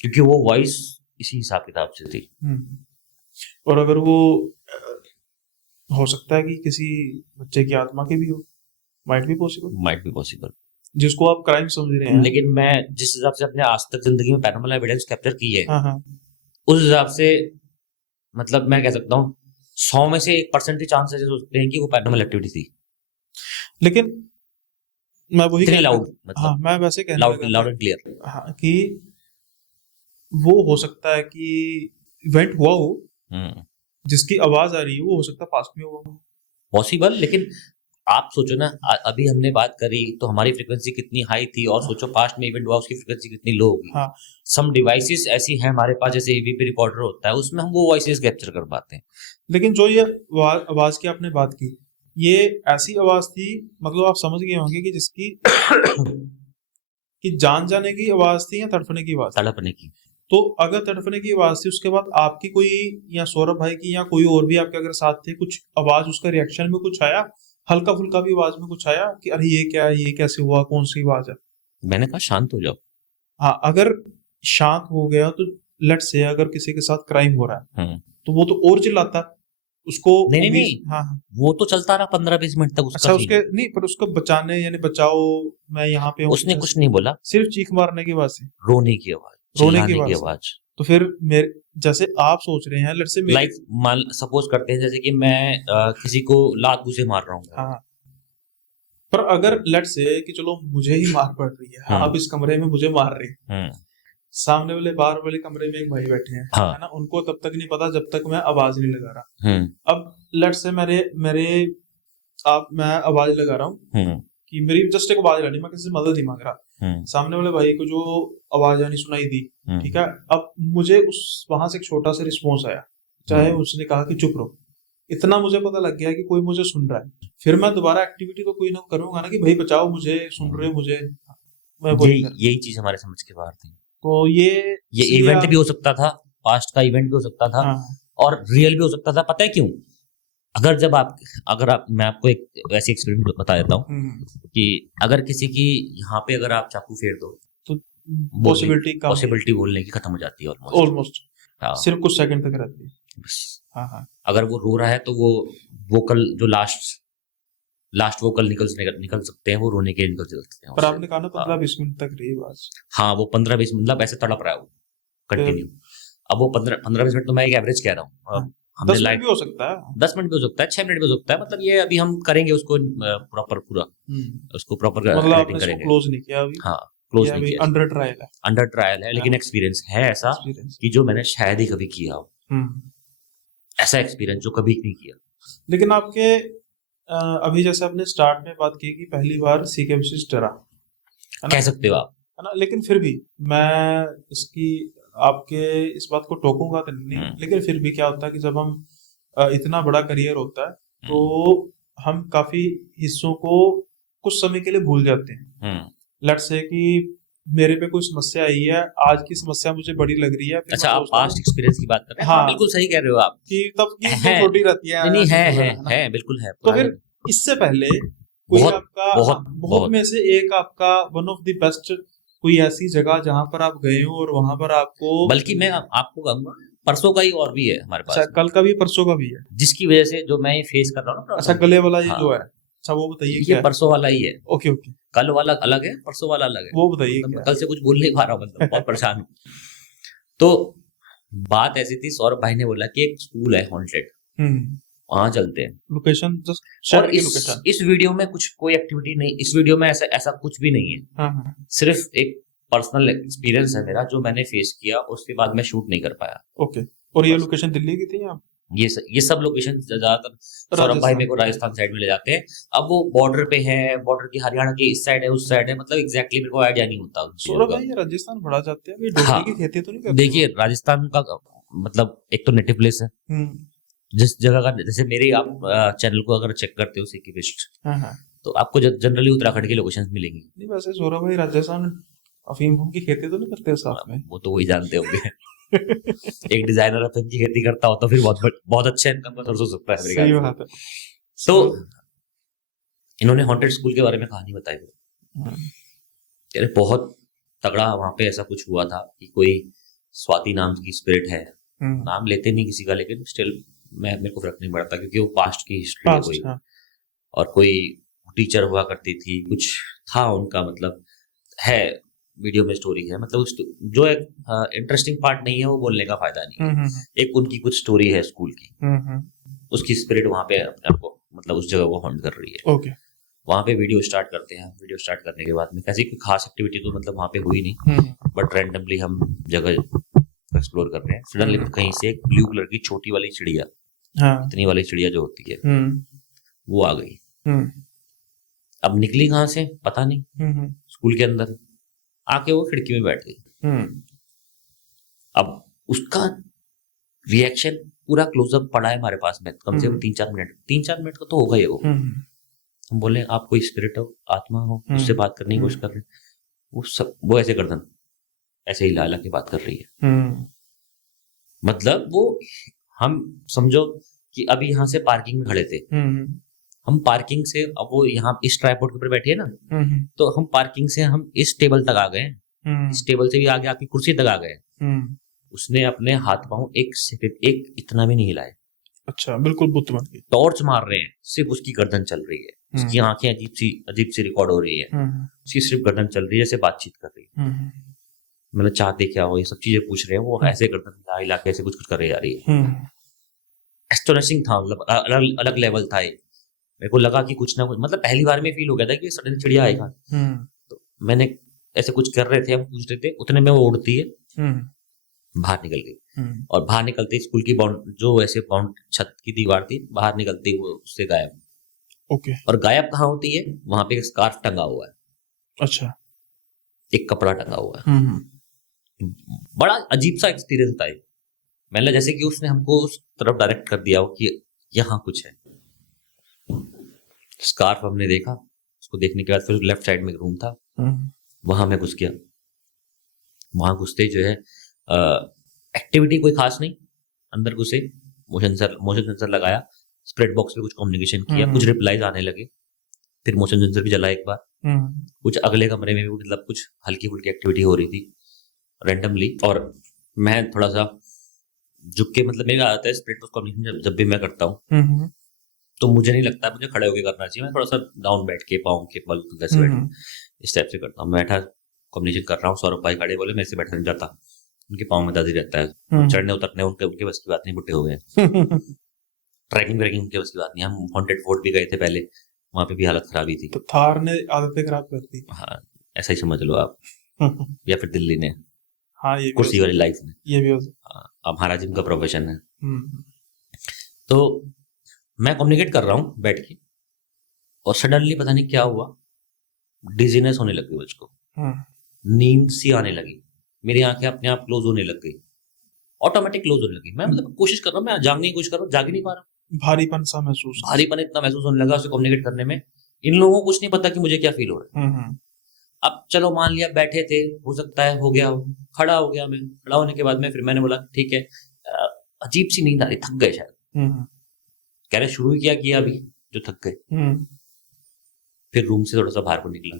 क्योंकि वो वॉइस इसी हिसाब किताब से थी। और अगर वो हो सकता है कि किसी बच्चे की आत्मा की भी हो, माइट बी पॉसिबल, जिसको आप क्राइम समझ रहे हैं। लेकिन मैं जिस हिसाब से अपने आज तक जिंदगी में पैरानॉर्मल एविडेंस कैप्चर की है, उस हिसाब से मतलब मैं कह सकता हूँ 100 में से 1% ही चांसेस हो सकते हैं कि वो पैरानॉर्मल एक्टिविटी थी। लेकिन मैं वही लाउड, मतलब मैं वैसे कहने लाउड एंड क्लियर, हाँ, कि वो हो सकता है कि इवेंट हुआ हो, जिसकी आवाज आ रही है, वो हो सकता है पास्ट में हुआ हो, पॉसिबल। लेकिन आप सोचो ना, अभी हमने बात करी तो हमारी फ्रीक्वेंसी कितनी हाई थी, और सोचो पास्ट में इवेंट हुआ उसकी फ्रीक्वेंसी कितनी लो होगी। सम डिवाइसेस ऐसी हैं हमारे पास, जैसे एवीपी रिकॉर्डर होता है, उसमें हम वो वॉइसेस कैप्चर कर पाते हैं। लेकिन जो ये आवाज की आपने बात की, ये ऐसी आवाज थी, मतलब आप समझ गए होंगे कि जिसकी कि जान जाने की आवाज थी या तड़पने की आवाज? तड़पने की। तो अगर तड़पने की आवाज थी, उसके बाद आपकी कोई या सौरभ भाई की या कोई और भी आपके अगर साथ थे, कुछ आवाज उसका रिएक्शन में कुछ आया, हल्का फुल्का भी आवाज में कुछ आया कि अरे ये क्या है, ये कैसे हुआ, कौन सी आवाज है? मैंने कहा शांत हो जाओ। हाँ, अगर शांत हो गया तो लेट्स से अगर किसी के साथ क्राइम हो रहा है तो वो तो और चिल्लाता उसको। नहीं नहीं, हाँ हाँ, वो तो चलता रहा 15-20 मिनट तक उसका अच्छा, सीन। उसके नहीं, पर उसको बचाने यानी बचाओ मैं यहाँ पे हूँ, उसने कुछ नहीं बोला, सिर्फ चीख मारने की आवाज से, रोने की आवाज, रोने की चिल्लाने की आवाज से। आवाज। तो फिर मेरे जैसे आप सोच रहे हैं, लेट्स से लाइक मान सपोज करते हैं जैसे कि मैं किसी को लात घूसे मार रहा हूँ। हाँ, पर अगर लेट्स से कि चलो मुझे ही मार पड़ रही है, आप इस कमरे में मुझे मार रहे हैं, सामने वाले बाहर वाले कमरे में एक भाई बैठे हैं, हाँ, है ना, उनको तब तक नहीं पता जब तक मैं आवाज नहीं लगा रहा। अब लेट्स से मेरे मेरे मैं आवाज लगा रहा हूँ कि मेरी जस्ट एक आवाज लगी, मैं किसी से मदद नहीं मांग रहा, सामने वाले भाई को जो आवाज आनी सुनाई दी, ठीक है, अब मुझे उस वहां से एक छोटा सा रिस्पॉन्स आया, चाहे उसने कहा कि चुप रहो, इतना मुझे पता लग गया कि कोई मुझे सुन रहा है, फिर मैं दोबारा एक्टिविटी तो कोई ना करूंगा ना कि भाई बचाओ मुझे, सुन रहे हो मुझे, मैं यही चीज हमारे समझ के बाहर थी। तो ये इवेंट भी हो सकता था, पास्ट का इवेंट भी हो सकता था, और रियल भी हो सकता था। पता है क्यों? अगर आप मैं आपको एक ऐसी एक्सपीरियंस बता देता हूँ कि अगर किसी की यहाँ पे अगर आप चाकू फेर दो तो पॉसिबिलिटी बोलने की खत्म हो जाती है ऑलमोस्ट, सिर्फ कुछ सेकंड तक रहती है बस। अगर वो रो रहा है तो वो वोकल जो लास्ट वोकल निकल सकते हैं, वो रोने के निकल सकते हैं। पर आपने कहा ना 15-20 मिनट तक रही आवाज। हाँ, वो 15-20 मतलब ऐसे तड़प रहा है वो कंटिन्यू। अब वो 15-20 मिनट तो मैं एक एवरेज कह रहा हूँ। 10 मिनट भी हो सकता है, 10 मिनट भी हो सकता है, 6 मिनट भी हो सकता है, मतलब ये अभी हम करेंगे उसको पूरा उसको प्रॉपर मतलब आपने इसको क्लोज नहीं किया अभी? हाँ, क्लोज नहीं किया, अंडर ट्रायल है, लेकिन एक्सपीरियंस है ऐसा कि जो मैंने शायद ही कभी किया हो, ऐसा एक्सपीरियंस जो कभी नहीं किया। लेकिन आपके अभी जैसे आपने स्टार्ट में बात की कि पहली बार सीके विशिष्ट डरा, कह सकते हो आप, है ना, लेकिन फिर भी मैं इसकी आपके इस बात को टोकूंगा तो नहीं, लेकिन फिर भी क्या होता है कि जब हम इतना बड़ा करियर होता है तो हम काफी हिस्सों को कुछ समय के लिए भूल जाते हैं। लेट्स से कि मेरे पे कोई समस्या आई है, आज की समस्या मुझे बड़ी लग रही है, अच्छा आप पास्ट एक्सपीरियंस की बात कर रहे हैं? हाँ, बिल्कुल सही कह रहे हो आप कि तब की छोटी रहती है, नहीं है बिल्कुल है। तो फिर इससे पहले कोई आपका बहुत में से एक आपका वन ऑफ द बेस्ट कोई ऐसी जगह जहां पर आप गए हो और वहां पर आपको, बल्कि मैं आपको कहूंगा परसों का ही और भी है हमारे पास। अच्छा, कल का भी परसों का भी है, जिसकी वजह से जो मैं फेस कर रहा हूँ ना। अच्छा, गले वाला ये जो है, अच्छा वो बताइए क्या है? परसों वाला ही है। ओके, कल वाला अलग है, परसों वाला अलग है। वो बताइए क्या? कल से कुछ बोल नहीं पा रहा हूँ, मतलब बहुत परेशान हूँ। तो बात ऐसी थी, सौरभ भाई ने बोला कि एक स्कूल है हॉन्टेड, वहां चलते हैं। लोकेशन और इस वीडियो में कुछ कोई एक्टिविटी नहीं, इस वीडियो में ऐसा कुछ भी नहीं है। सिर्फ एक पर्सनल एक्सपीरियंस है मेरा जो मैंने फेस किया, उसके बाद मैं शूट नहीं कर पाया। ओके, और ये लोकेशन दिल्ली की थी या? ये सब लोकेशन ज्यादातर सौरभ भाई मेरे को राजस्थान साइड में ले जाते हैं। अब वो बॉर्डर पे है, बॉर्डर की हरियाणा की इस साइड है, उस साइड है, मतलब एग्जैक्टली मेरे को आइडिया नहीं होता। सौरभ भाई ये राजस्थान बड़ा जाते हैं, डोगरी की खेती तो नहीं करते? देखिए, राजस्थान का मतलब एक तो नेटिव प्लेस है, जिस जगह का, जैसे मेरे आप चैनल को अगर चेक करते हो सीके विस्ट, तो आपको जनरली उत्तराखंड की लोकेशंस मिलेंगी। नहीं, वैसे सौरभ भाई राजस्थान अफीम की खेती तो नहीं करते साथ में? वो तो वही जानते होंगे। एक डिजाइनर अफीम की खेती करता हो तो फिर बहुत अच्छा इनकम का सोर्स हो सकता है। सही बात है। तो इन्होंने हॉन्टेड स्कूल के बारे में कहानी बताई, यार बहुत तगड़ा। वहां पे ऐसा कुछ हुआ था कि कोई स्वाति नाम की स्पिरिट है, नाम लेते नहीं किसी का, लेकिन स्टिल मेरे को फर्क नहीं पड़ता क्योंकि वो पास्ट की हिस्ट्री है कोई। और कोई टीचर हुआ करती थी, कुछ था उनका, मतलब है वीडियो में स्टोरी है, मतलब जो एक इंटरेस्टिंग पार्ट नहीं है वो बोलने का फायदा नहीं है। एक उनकी कुछ स्टोरी है स्कूल की, उसकी स्पिरिट वहां पे अपने आप को, मतलब उस जगह को हॉन्ट कर रही है। ओके, वहां पे वीडियो स्टार्ट करते हैं। वीडियो स्टार्ट करने के बाद में कैसी कोई खास एक्टिविटी तो मतलब वहां पे हुई नहीं, बट रैंडमली हम जगह एक्सप्लोर कर रहे हैं। सडनली कहीं से एक ब्लू कलर की छोटी वाली चिड़िया, इतनी वाली चिड़िया जो होती है, वो आ गई। अब निकली कहाँ से पता नहीं, स्कूल के अंदर आके वो खिड़की में बैठ गई। अब उसका रिएक्शन पूरा क्लोजअप पड़ा है हमारे पास में, कम से कम 3-4 मिनट का तो होगा ही वो। हम बोले आप कोई स्पिरिट हो, आत्मा हो, उससे बात करने की कोशिश कर रहे हैं, वो ऐसे गर्दन ऐसे ही हिला के बात कर रही है। मतलब वो, हम समझो कि अभी यहाँ से पार्किंग में खड़े थे, हम पार्किंग से, अब वो यहाँ इस ट्राइपॉड के ऊपर बैठी है ना, तो हम पार्किंग से हम इस टेबल तक आ गए, इस टेबल से भी आगे आपकी कुर्सी तक आ गए। उसने अपने हाथ पांव एक सेकंड, एक इतना भी नहीं हिलाए। अच्छा, बिल्कुल बुद्धिमान की टॉर्च मार रहे हैं, सिर्फ उसकी गर्दन चल रही है, उसकी आंखें अजीब सी रिकॉर्ड हो रही है, उसकी सिर्फ गर्दन चल रही है, जैसे बातचीत कर रही है। मतलब चाहते क्या हो, ये सब चीजें पूछ रहे हैं, वो ऐसे गर्दन हिला हिला के ऐसे कुछ कुछ कर जा रही है। एस्टोनिशिंग था, मतलब अलग अलग लेवल था ये। मेरे को लगा कि कुछ ना कुछ, मतलब पहली बार में फील हो गया था कि सडन चिड़िया आएगा। तो मैंने ऐसे कुछ कर रहे थे, हम पूछ रहे थे, उतने में वो उड़ती है, बाहर निकल गई। और बाहर निकलते स्कूल की जो ऐसे छत की दीवार थी, बाहर निकलती वो उससे गायब। ओके। और गायब कहाँ होती है, वहां पे एक स्कार्फ टंगा हुआ है। अच्छा। एक कपड़ा टंगा हुआ है। बड़ा अजीब सा एक्सपीरियंस था ये। मतलब जैसे कि उसने हमको उस तरफ डायरेक्ट कर दिया हो कि यहाँ कुछ है। स्कार्फ हमने देखा, उसको देखने के बाद फिर लेफ्ट साइड में एक रूम था, वहां मैं घुस गया। वहां घुसते ही जो है एक्टिविटी कोई खास नहीं, अंदर घुसे, मोशन सेंसर लगाया, स्प्रेड बॉक्स पे कुछ कम्युनिकेशन किया, कुछ रिप्लाईज आने लगे, फिर मोशन सेंसर भी चला एक बार, कुछ अगले कमरे में भी मतलब कुछ हल्की फुल्की एक्टिविटी हो रही थी रैंडमली। और मैं थोड़ा सा झुक के, मतलब मेरी आदत है स्प्रेड बॉक्स कम्युनिकेशन जब भी मैं करता हूँ तो मुझे नहीं लगता मुझे खड़े होकर करना चाहिए, मैं थोड़ा सा डाउन बैठ के, पाँव के बल जैसे बैठ इस टाइप से करता हूँ। मैं बैठा कम्युनिकेशन कर रहा हूँ, सौरभ भाई खड़े, बोले मेरे से बैठा नहीं जाता, उनके पाँव में दर्द रहता है, चढ़ने उतरने उनके बस की बात नहीं, बुढ़े हो गए। ट्रैकिंग व्रैकिंग उनके बस की बात नहीं। हम हॉन्टेड फोर्ट भी गए थे पहले, वहां पे भी हालत खराब ही थी। तो थार ने आदतें खराब कर दी। हाँ, ऐसा ही समझ लो आप। या फिर दिल्ली ने, हाँ, ये कुर्सी वाली लाइफ ने, ये भी हो सकता। अब हमारा जिम का प्रोफेशन है। तो मैं कम्युनिकेट कर रहा हूँ बैठ के, और सडनली पता नहीं क्या हुआ, डिजीनेस होने लगी मुझको, नींद सी आने लगी, मेरी आंखें अपने आप क्लोज होने लग गई, ऑटोमेटिक क्लोज होने लगी। मैं मतलब कोशिश कर रहा हूँ, मैं जागने की कोशिश कर रहा हूँ, जाग ही नहीं पा रहा हूँ। भारीपन सा महसूस, भारीपन इतना महसूस होने लगा उससे कम्युनिकेट करने में। इन लोगों को कुछ नहीं पता कि मुझे क्या फील हो रहा है। अब चलो मान लिया बैठे थे, हो सकता है हो गया हो, खड़ा हो गया मैं। खड़ा होने के बाद में फिर मैंने बोला ठीक है, अजीब सी नींद आ रही, थक गए शायद। कह रहे शुरू ही किया अभी जो थक गए। फिर रूम से थोड़ा सा बाहर को निकला,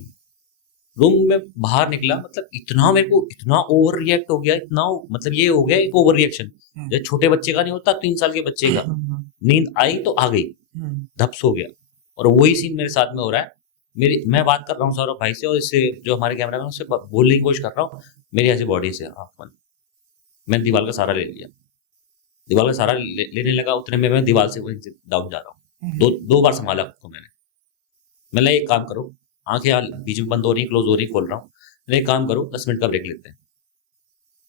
रूम में बाहर निकला, मतलब इतना मेरे को इतना ओवर रिएक्ट हो गया, इतना मतलब ये हो गया एक ओवर रिएक्शन, जैसे छोटे बच्चे का नहीं होता, 3 साल के बच्चे का। नींद आई तो आ गई, धप्स हो गया। और वही सीन मेरे साथ में हो रहा है। मैं बात कर रहा हूँ सौरभ भाई से, और इससे जो हमारे कैमरा मैन उससे बोलने की कोशिश कर रहा हूँ, मेरी ऐसी बॉडी से मैंने दीवार का सहारा ले लिया, दीवार का सहारा लेने लगा, उतने में मैं दीवार से डाउन जा रहा हूँ। दो बार संभाला आपको मैंने। मतलब एक काम करो, आंखें बीच में बंद हो रही, क्लोज हो रही, खोल रहा हूँ, एक काम करो 10 मिनट का ब्रेक लेते हैं,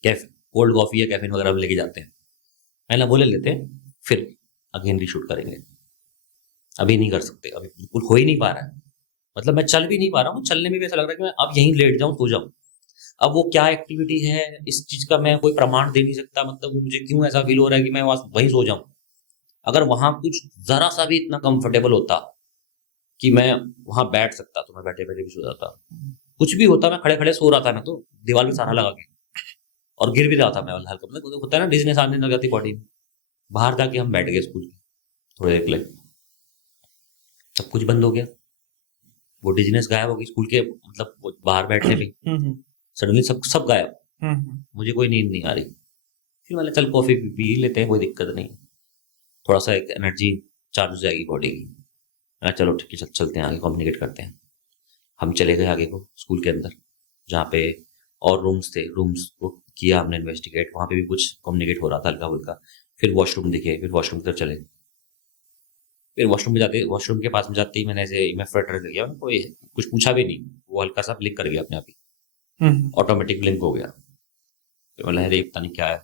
कैफे कोल्ड कॉफी या कैफीन वगैरह लेके जाते हैं, है ना, बोले लेते हैं, फिर अगेन रीशूट करेंगे। अभी नहीं कर सकते, अभी बिल्कुल हो ही नहीं पा रहा है। मतलब मैं चल भी नहीं पा रहा हूँ, चलने में भी ऐसा लग रहा है कि मैं अब यहीं लेट जाऊं, सो जाऊं। अब वो क्या एक्टिविटी है इस चीज का मैं कोई प्रमाण दे नहीं सकता, मतलब मुझे क्यों ऐसा फील हो रहा है कि मैं वहीं सो जाऊं। अगर वहां कुछ जरा सा भी इतना कंफर्टेबल होता कि मैं वहां बैठ सकता तो मैं बैठे बैठे भी सो जाता। कुछ भी होता, मैं खड़े खड़े सो रहा था, मैं तो दीवार में सहारा लगा के, और गिर भी रहा था मैं हल्का, मतलब होता है ना डिजीनेस आने लग जाती बॉडी में। बाहर जाके हम बैठ गए स्कूल की थोड़ी देर के लिए, सब कुछ बंद हो गया, वो डिजीनेस गायब हो गई स्कूल के, मतलब बाहर बैठने में सडनली सब गायब। मुझे कोई नींद नहीं आ रही। फिर मैंने चल कॉफी पी लेते हैं, कोई दिक्कत नहीं, थोड़ा सा एक एनर्जी चार्ज हो जाएगी बॉडी की। चलो ठीक है, चलते हैं आगे, कम्युनिकेट करते हैं। हम चले गए आगे को स्कूल के अंदर, जहाँ पे और रूम्स थे, रूम्स को किया हमने इन्वेस्टिगेट, वहाँ पे भी कुछ कम्युनिकेट हो रहा था हल्का फुल्का। फिर वॉशरूम दिखे, फिर वॉशरूम की तरफ चले, फिर वॉशरूम के पास में जाते ही मैंने ऐसे इमेफ्रेटर किया, कोई कुछ पूछा भी नहीं, वो हल्का सा ब्लिंक कर गया अपने आप ही, ऑटोमेटिक ब्लिंक हो गया। फिर बोला अरे पता नहीं क्या है,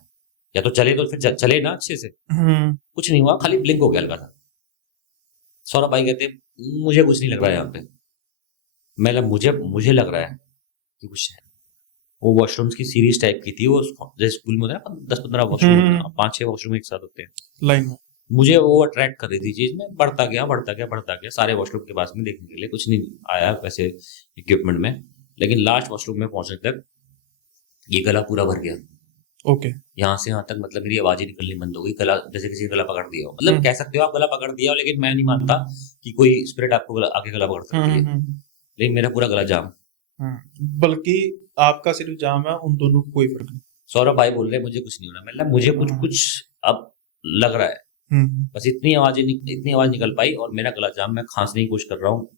या तो चले तो फिर चले ना अच्छे से। कुछ नहीं हुआ, खाली ब्लिंक हो गया हल्का सा। सौरभ भाई कहते मुझे कुछ नहीं लग रहा है यहाँ पे। मतलब मुझे लग रहा है कि कुछ है। वो वॉशरूम्स की सीरीज टाइप की थी, वो जैसे स्कूल में होता है ना 10-15 वॉशरूम, 5-6 वॉशरूम एक साथ होते हैं लाइन में। मुझे वो अट्रैक्ट कर रही थी चीज में, बढ़ता गया सारे वॉशरूम के पास में देखने के लिए, कुछ नहीं आया वैसे इक्विपमेंट में। लेकिन लास्ट वॉशरूम में पहुंचने तक ये गला पूरा भर गया, ओके। यहाँ से यहाँ तक, मतलब मेरी आवाज ही निकलनी बंद हो गई, गला जैसे किसी ने गला पकड़ दिया हो, मतलब कह सकते हो आप गला पकड़ दिया हो, लेकिन मैं नहीं मानता कि कोई स्पिरिट आपको आगे गला पकड़ सकती है, लेकिन मेरा पूरा गला जाम। बल्कि आपका सिर्फ जाम है, उन दोनों को कोई फर्क नहीं। सौरभ भाई बोल रहे मुझे कुछ नहीं हो रहा, मतलब मुझे कुछ अब लग रहा है, बस इतनी आवाज निकल पाई और मेरा गला जाम, मैं खांसने की कोशिश कर रहा हूँ,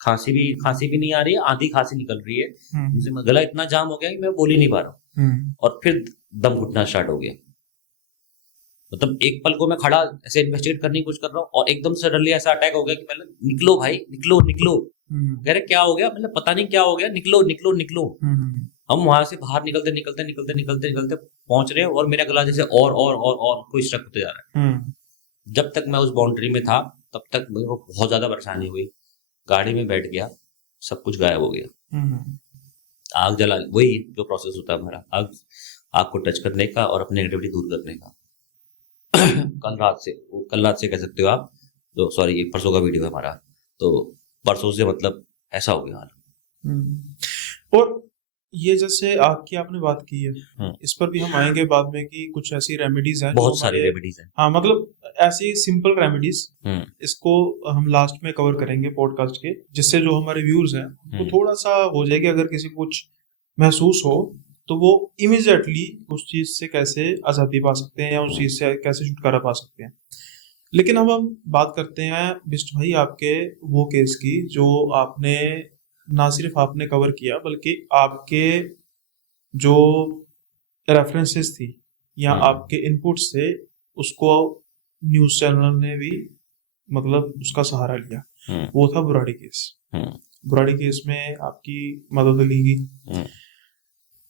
खांसी भी नहीं आ रही है, आधी खांसी निकल रही है मुझे, गला इतना जाम हो गया कि मैं बोल ही नहीं पा रहा हूँ, और फिर दम घुटना स्टार्ट हो गया। मतलब एक पल को मैं खड़ा ऐसे इन्वेस्टिगेट करने की कोशिश कर रहा हूँ और एकदम सडनली ऐसा अटैक हो गया कि मतलब निकलो भाई, निकलो निकलो। कह रहे क्या हो गया, मतलब पता नहीं क्या हो गया, निकलो निकलो निकलो। हम वहां से बाहर निकलते निकलते निकलते निकलते निकलते पहुंच रहे हैं और मेरा गला जैसे और कोई स्ट्रक होते जा रहा है। जब तक मैं उस बाउंड्री में था तब तक मेरे को बहुत ज्यादा परेशानी हुई, गाड़ी में बैठ गया, सब कुछ गायब हो गया। आग जला, वही जो प्रोसेस होता है हमारा, आग को टच करने का और अपने नेगेटिविटी दूर करने का। कल रात से कह सकते हो आप, तो सॉरी ये परसों का वीडियो है हमारा, तो परसों से मतलब ऐसा हो गया हाल। और ये जैसे आग की आपने बात की है, इस पर भी हम आएंगे बाद में कि कुछ ऐसी रेमेडीज हैं, बहुत सारी रेमेडीज हैं। हाँ, मतलब ऐसी सिंपल रेमेडीज, इसको हम लास्ट में कवर करेंगे पॉडकास्ट के, जिससे जो हमारे व्यूअर्स हैं उनको थोड़ा सा हो जाएगा, अगर किसी को कुछ महसूस हो तो वो इमीडिएटली उस चीज से कैसे आजादी पा सकते हैं या उस चीज से कैसे छुटकारा पा सकते हैं। लेकिन अब हम बात करते हैं बिष्ट भाई आपके वो केस की जो आपने ना सिर्फ आपने कवर किया, बल्कि आपके जो रेफरेंसेस थी या आपके इनपुट से उसको न्यूज चैनल ने भी मतलब उसका सहारा लिया। वो था बुराड़ी केस। बुराड़ी केस में आपकी मदद ली गई।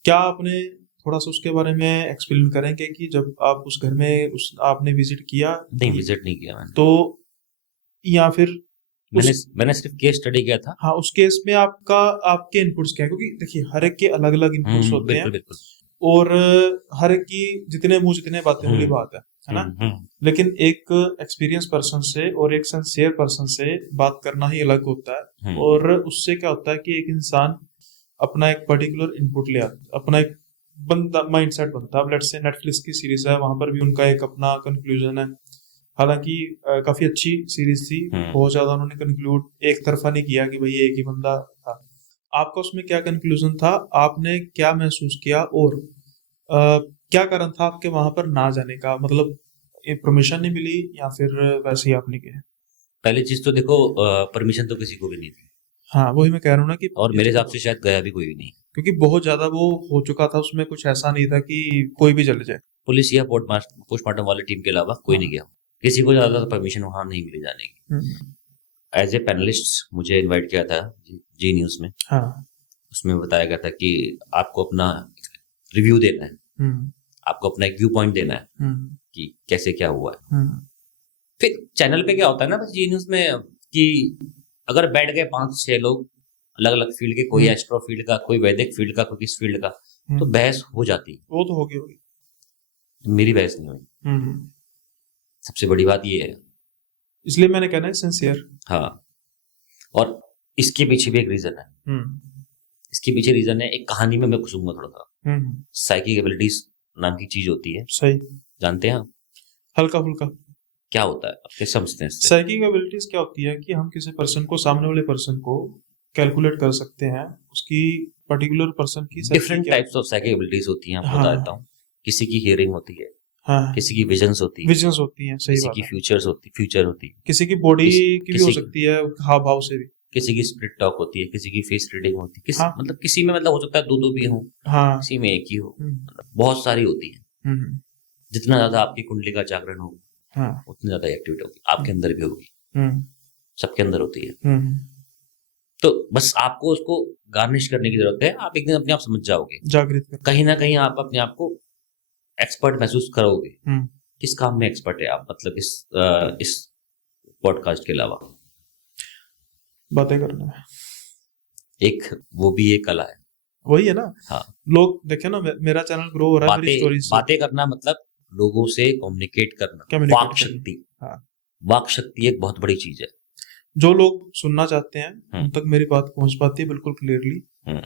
क्या आपने थोड़ा सा उसके बारे में एक्सप्लेन करेंगे कि जब आप उस घर में आपने विजिट किया? नहीं, विजिट नहीं किया मैंने। तो या फिर मैंने सिर्फ केस स्टडी किया था। हाँ, उस केस में आपके इनपुट्स क्या है? क्योंकि देखिए हर एक के अलग अलग इनपुट्स होते हैं, बिल्कुल। और हर एक की जितने मुंह जितने बातें वाली बात है ना। लेकिन एक एक्सपीरियंस पर्सन से और एक सिंसियर पर्सन से बात करना ही अलग होता है। और उससे क्या होता है कि एक इंसान अपना एक पर्टिकुलर इनपुट ले आता, अपना एक बंदा माइंडसेट बनता है। अब लेट्स से नेटफ्लिक्स की सीरीज है, वहां पर भी उनका एक अपना कंक्लूजन है। हालांकि काफी अच्छी सीरीज थी, बहुत ज्यादा उन्होंने कंक्लूड एक तरफा नहीं किया कि भाई एक ही बंदा था। आपका उसमें क्या कंक्लूजन था? आपने क्या महसूस किया और क्या कारण था आपके वहां पर ना जाने का? मतलब परमिशन नहीं मिली या फिर वैसे ही आपने किया? पहली चीज तो देखो, परमिशन तो किसी को भी नहीं थी। हाँ, वही मैं कह रहा हूँ ना कि, और मेरे हिसाब से शायद गया भी कोई भी नहीं, क्योंकि बहुत ज्यादा वो हो चुका था, उसमें कुछ ऐसा नहीं था कि कोई भी चले जाए। पुलिस या पोस्टमार्टम वाली टीम के अलावा कोई नहीं गया, किसी को ज्यादा परमिशन वहां नहीं मिली जाने की। एज ए पैनलिस्ट मुझे इनवाइट किया था जी न्यूज में। उसमें बताया गया था कि आपको अपना रिव्यू देना है, आपको अपना एक व्यू पॉइंट देना है कि कैसे क्या हुआ है। फिर चैनल पे क्या होता है ना बस जी न्यूज में, कि अगर बैठ गए 5-6 लोग अलग अलग फील्ड के, कोई एस्ट्रो फील्ड का, कोई वैदिक फील्ड का, कोई किस फील्ड का, तो बहस हो जाती है। वो तो होगी। मेरी बहस नहीं हुई। सबसे बड़ी बात ये है, इसलिए मैंने कहना है सिंसियर। हाँ, और इसके पीछे भी एक रीजन है। इसके पीछे रीजन है, एक कहानी में मैं घुसूंगा थोड़ा सा। साइकिक एबिलिटीज नाम की चीज होती है, सही जानते हैं? हल्का फुल्का क्या होता है, आप कैसे समझते हैं? साइकिक एबिलिटीज क्या होती है कि हम किसी पर्सन को, सामने वाले पर्सन को कैलकुलेट कर सकते हैं, उसकी पर्टिकुलर पर्सन की different types of psychic abilities होती हैं, आपको बता देता हूँ। किसी की हियरिंग होती है, किसी की विजन्स होती है, सही की फ्यूचर होती है, किसी की बॉडी की भी हो सकती है, हाव भाव से भी, किसी की स्प्लिट टॉक होती है, किसी की फेस रीडिंग होती है, मतलब किसी में मतलब हो सकता है दो भी हो, किसी में एक ही हो, मतलब बहुत सारी होती है। जितना ज्यादा आपकी कुंडली का जागरण होगा उतनी ज्यादा एक्टिविटी होगी, आपके अंदर भी होगी, सबके अंदर होती है। तो बस आपको उसको गार्निश करने की जरूरत है, आप एक दिन अपने आप समझ जाओगे, जागृत कहीं ना कहीं आप अपने आप को एक्सपर्ट महसूस करोगे। किस काम में एक्सपर्ट है आप, मतलब इस पॉडकास्ट के अलावा बातें करना है, एक वो भी एक कला है। वही है ना। हाँ, लोग देखे ना, मेरा चैनल ग्रो हो रहा है, मेरी स्टोरीज, बातें करना मतलब लोगों से कम्युनिकेट करना, वाक शक्ति। वाक शक्ति एक बहुत बड़ी चीज है। जो लोग सुनना चाहते हैं उन तक मेरी बात पहुंच पाती है बिल्कुल क्लियरली,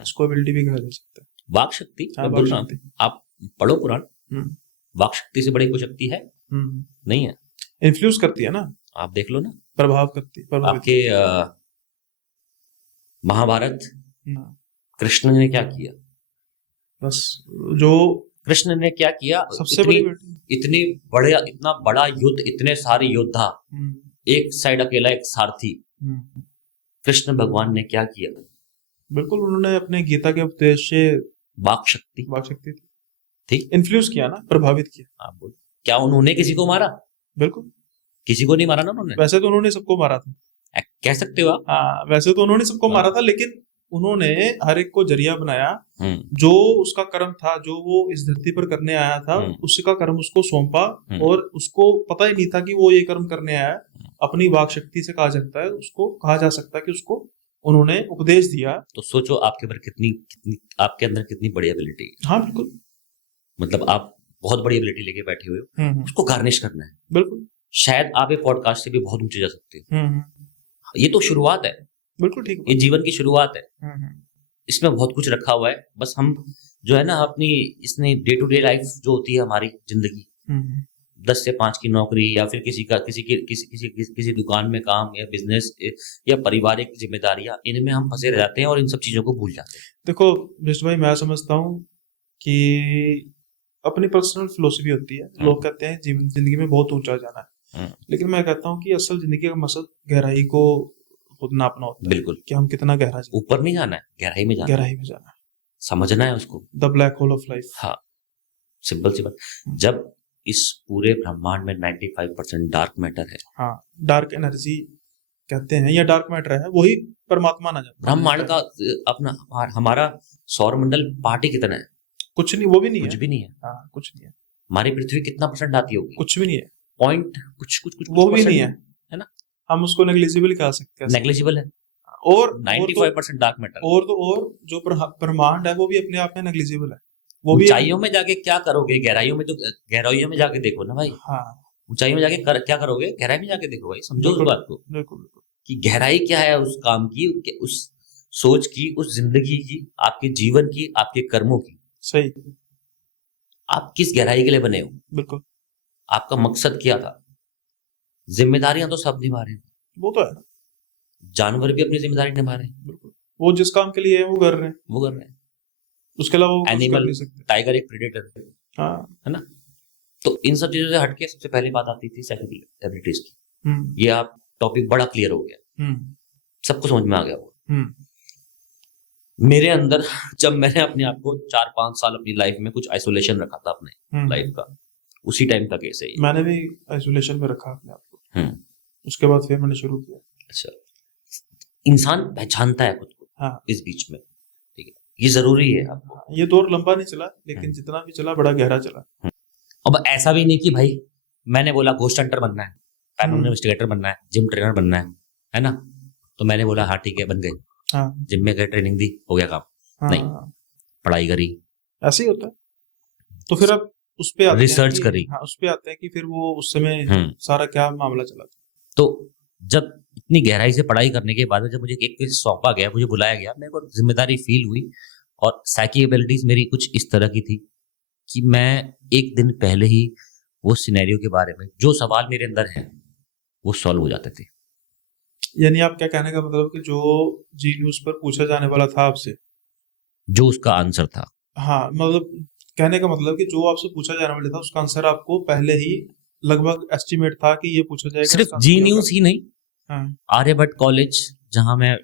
इसको एबिलिटी भी कहा जा सकता है। वाक शक्ति, हाँ, मैं बोल वाक रहा हूँ, शक्ति। आप पढ़ो पुराण, हम्म वाक शक्ति से बड़ी कोई शक्ति है? नहीं है। इन्फ्लुएंस करती है ना, आप देख लो ना, प्रभाव करती है, प्रभावित आपके महाभारत, हाँ, कृष्ण ने क्या किया? बस जो कृष्ण ने क्या किया? सबसे इतनी बड़ी बेटी। इतनी बड़े, इतना बड़ा युद्ध, इतने सारे योद्धा, हम्म, एक साइड अकेला एक सारथी, हम्म, कृष्ण भगवान ने क्या किया? बिल्कुल, उन्होंने अपने गीता के उपदेश से वाक शक्ति वाक शक्ति थी, ठीक। इन्फ्लुएंस किया ना, प्रभावित किया। आप बोल, क्या उन्होंने किसी को मारा? बिल्कुल, किसी को नहीं मारा ना उन्होंने। वैसे तो उन्होंने सबको मारा था, कह सकते हो आप। हाँ, वैसे तो उन्होंने सबको हाँ। मारा था, लेकिन उन्होंने हर एक को जरिया बनाया, जो उसका कर्म था, जो वो इस धरती पर करने आया था, उसका कर्म उसको सौंपा, और उसको पता ही नहीं था कि वो ये कर्म करने आया है। अपनी वाक शक्ति से कहा जाता है, उसको कहा जा सकता है कि उसको उन्होंने उपदेश दिया। तो सोचो आपके अंदर कितनी आपके अंदर कितनी बड़ी एबिलिटी है। हाँ बिल्कुल, मतलब आप बहुत बड़ी एबिलिटी लेके बैठे हुए हो, उसको गार्निश करना है। बिल्कुल, शायद आप एक पॉडकास्ट से भी बहुत ऊंचे जा सकते हो। ये तो शुरुआत है, बिल्कुल ठीक, ये जीवन की शुरुआत है। इसमें बहुत कुछ रखा हुआ है, बस हम जो है ना अपनी इसने डे टू डे लाइफ जो होती है हमारी जिंदगी, 10 से 5 की नौकरी, या फिर किसी दुकान में काम, या बिजनेस, या पारिवारिक जिम्मेदारियां, इनमें हम फंसे रह जाते हैं और इन सब चीजों को भूल जाते हैं। देखो विष्णु भाई, मैं समझता हूँ कि अपनी पर्सनल फिलोसफी होती है। लोग कहते हैं जिंदगी में बहुत ऊंचा जाना है, लेकिन मैं कहता हूँ कि असल जिंदगी का मकसद गहराई को खुद नापना होता है। बिल्कुल, कि हम कितना गहरा, ऊपर नहीं जाना है, गहराई में जाना है, गहराई में जाना है, समझना है उसको। The black hole of life. हाँ, सिंपल सी बात। जब इस पूरे ब्रह्मांड में 95% डार्क मैटर है, हाँ, डार्क एनर्जी कहते हैं या डार्क मैटर है, वही परमात्मा ना जाता। ब्रह्मांड का अपना हमारा सौरमंडल पार्टी कितना है? कुछ नहीं, वो भी नहीं कुछ है, भी नहीं है। हाँ, कुछ नहीं है। हमारी पृथ्वी कितना परसेंट आती होगी? कुछ भी नहीं है, पॉइंट कुछ कुछ कुछ वो भी नहीं है, है ना? हम उसको नेग्लिजिबल कह सकते हैं, नेग्लिजिबल है। और 95% डार्क मैटर। और जो ब्रह्मांड है वो भी अपने आप में नेग्लिजिबल है। वो भी ऊंचाइयों में जाके क्या करोगे? गहराइयों में, तो गहराइयों में जाके देखो ना भाई। हाँ, ऊंचाइयों में जाके क्या करोगे? गहराई में जाके देखो भाई, समझो उस बात को। बिल्कुल, कि गहराई क्या है उस काम की, उस सोच की, उस जिंदगी की, आपके जीवन की, आपके कर्मों की। सही, आप किस गहराई के लिए बने हो? बिल्कुल, आपका मकसद क्या था? जिम्मेदारियां तो सब निभा रहे हैं, वो तो है, जानवर भी अपनी जिम्मेदारी निभा रहे हैं, बिल्कुल, वो जिस काम के लिए है वो कर रहे हैं, वो कर रहे हैं। उसके अलावा वो कुछ कर एनिमल, नहीं सकते। टाइगर एक प्रेडेटर है, हाँ, है ना? तो इन सब चीजों से हटके सबसे पहली बात आती थी साइकिल एबिलिटीज की। ये आप टॉपिक बड़ा क्लियर हो गया, सबको समझ में आ गया होगा। मेरे अंदर जब मैंने अपने आप को 4-5 साल अपनी लाइफ में कुछ आइसोलेशन रखा था अपने लाइफ का, उसी टाइम का केस है ये। मैंने भी आइसोलेशन में रखा अपने आप को, उसके बाद फिर मैंने शुरू किया। अच्छा, इंसान पहचानता है खुद को, हाँ, इस बीच में, ठीक है, ये जरूरी है आपको। ये दौर लंबा नहीं चला, लेकिन जितना भी चला बड़ा गहरा चला। अब ऐसा भी नहीं कि भाई मैंने बोला घोस्ट हंटर बनना है, पैरानॉर्मल इन्वेस्टिगेटर बनना है, जिम ट्रेनर बनना है ना? तो मैंने बोला हाँ ठीक है, बन गए। हाँ, जिम में गए, ट्रेनिंग दी, हो गया काम? हाँ, नहीं, पढ़ाई करी, ऐसे ही होता है। तो फिर अब उस पे आते हैं रिसर्च कि, करी। हाँ, उस पे आते हैं कि फिर वो उस समय सारा क्या मामला चला था। तो जब इतनी गहराई से पढ़ाई करने के बाद जब मुझे एक केस सौंपा गया, मुझे बुलाया गया, मेरे को जिम्मेदारी फील हुई, और साइकी एबिलिटीज मेरी कुछ इस तरह की थी कि मैं एक दिन पहले ही वो सिनेरियो के बारे में जो सवाल मेरे अंदर है वो सॉल्व हो जाते थे। यानी आप क्या कहने का मतलब कि जो जी न्यूज पर पूछा जाने वाला था आपसे, जो उसका आंसर था, हाँ, मतलब कहने का मतलब कि जो आपसे पूछा जाने वाला था उसका आंसर आपको पहले ही लगभग एस्टिमेट था कि ये पूछा जाएगा। सिर्फ जी न्यूज ही नहीं, हाँ, आर्यभट्ट कॉलेज जहां मैं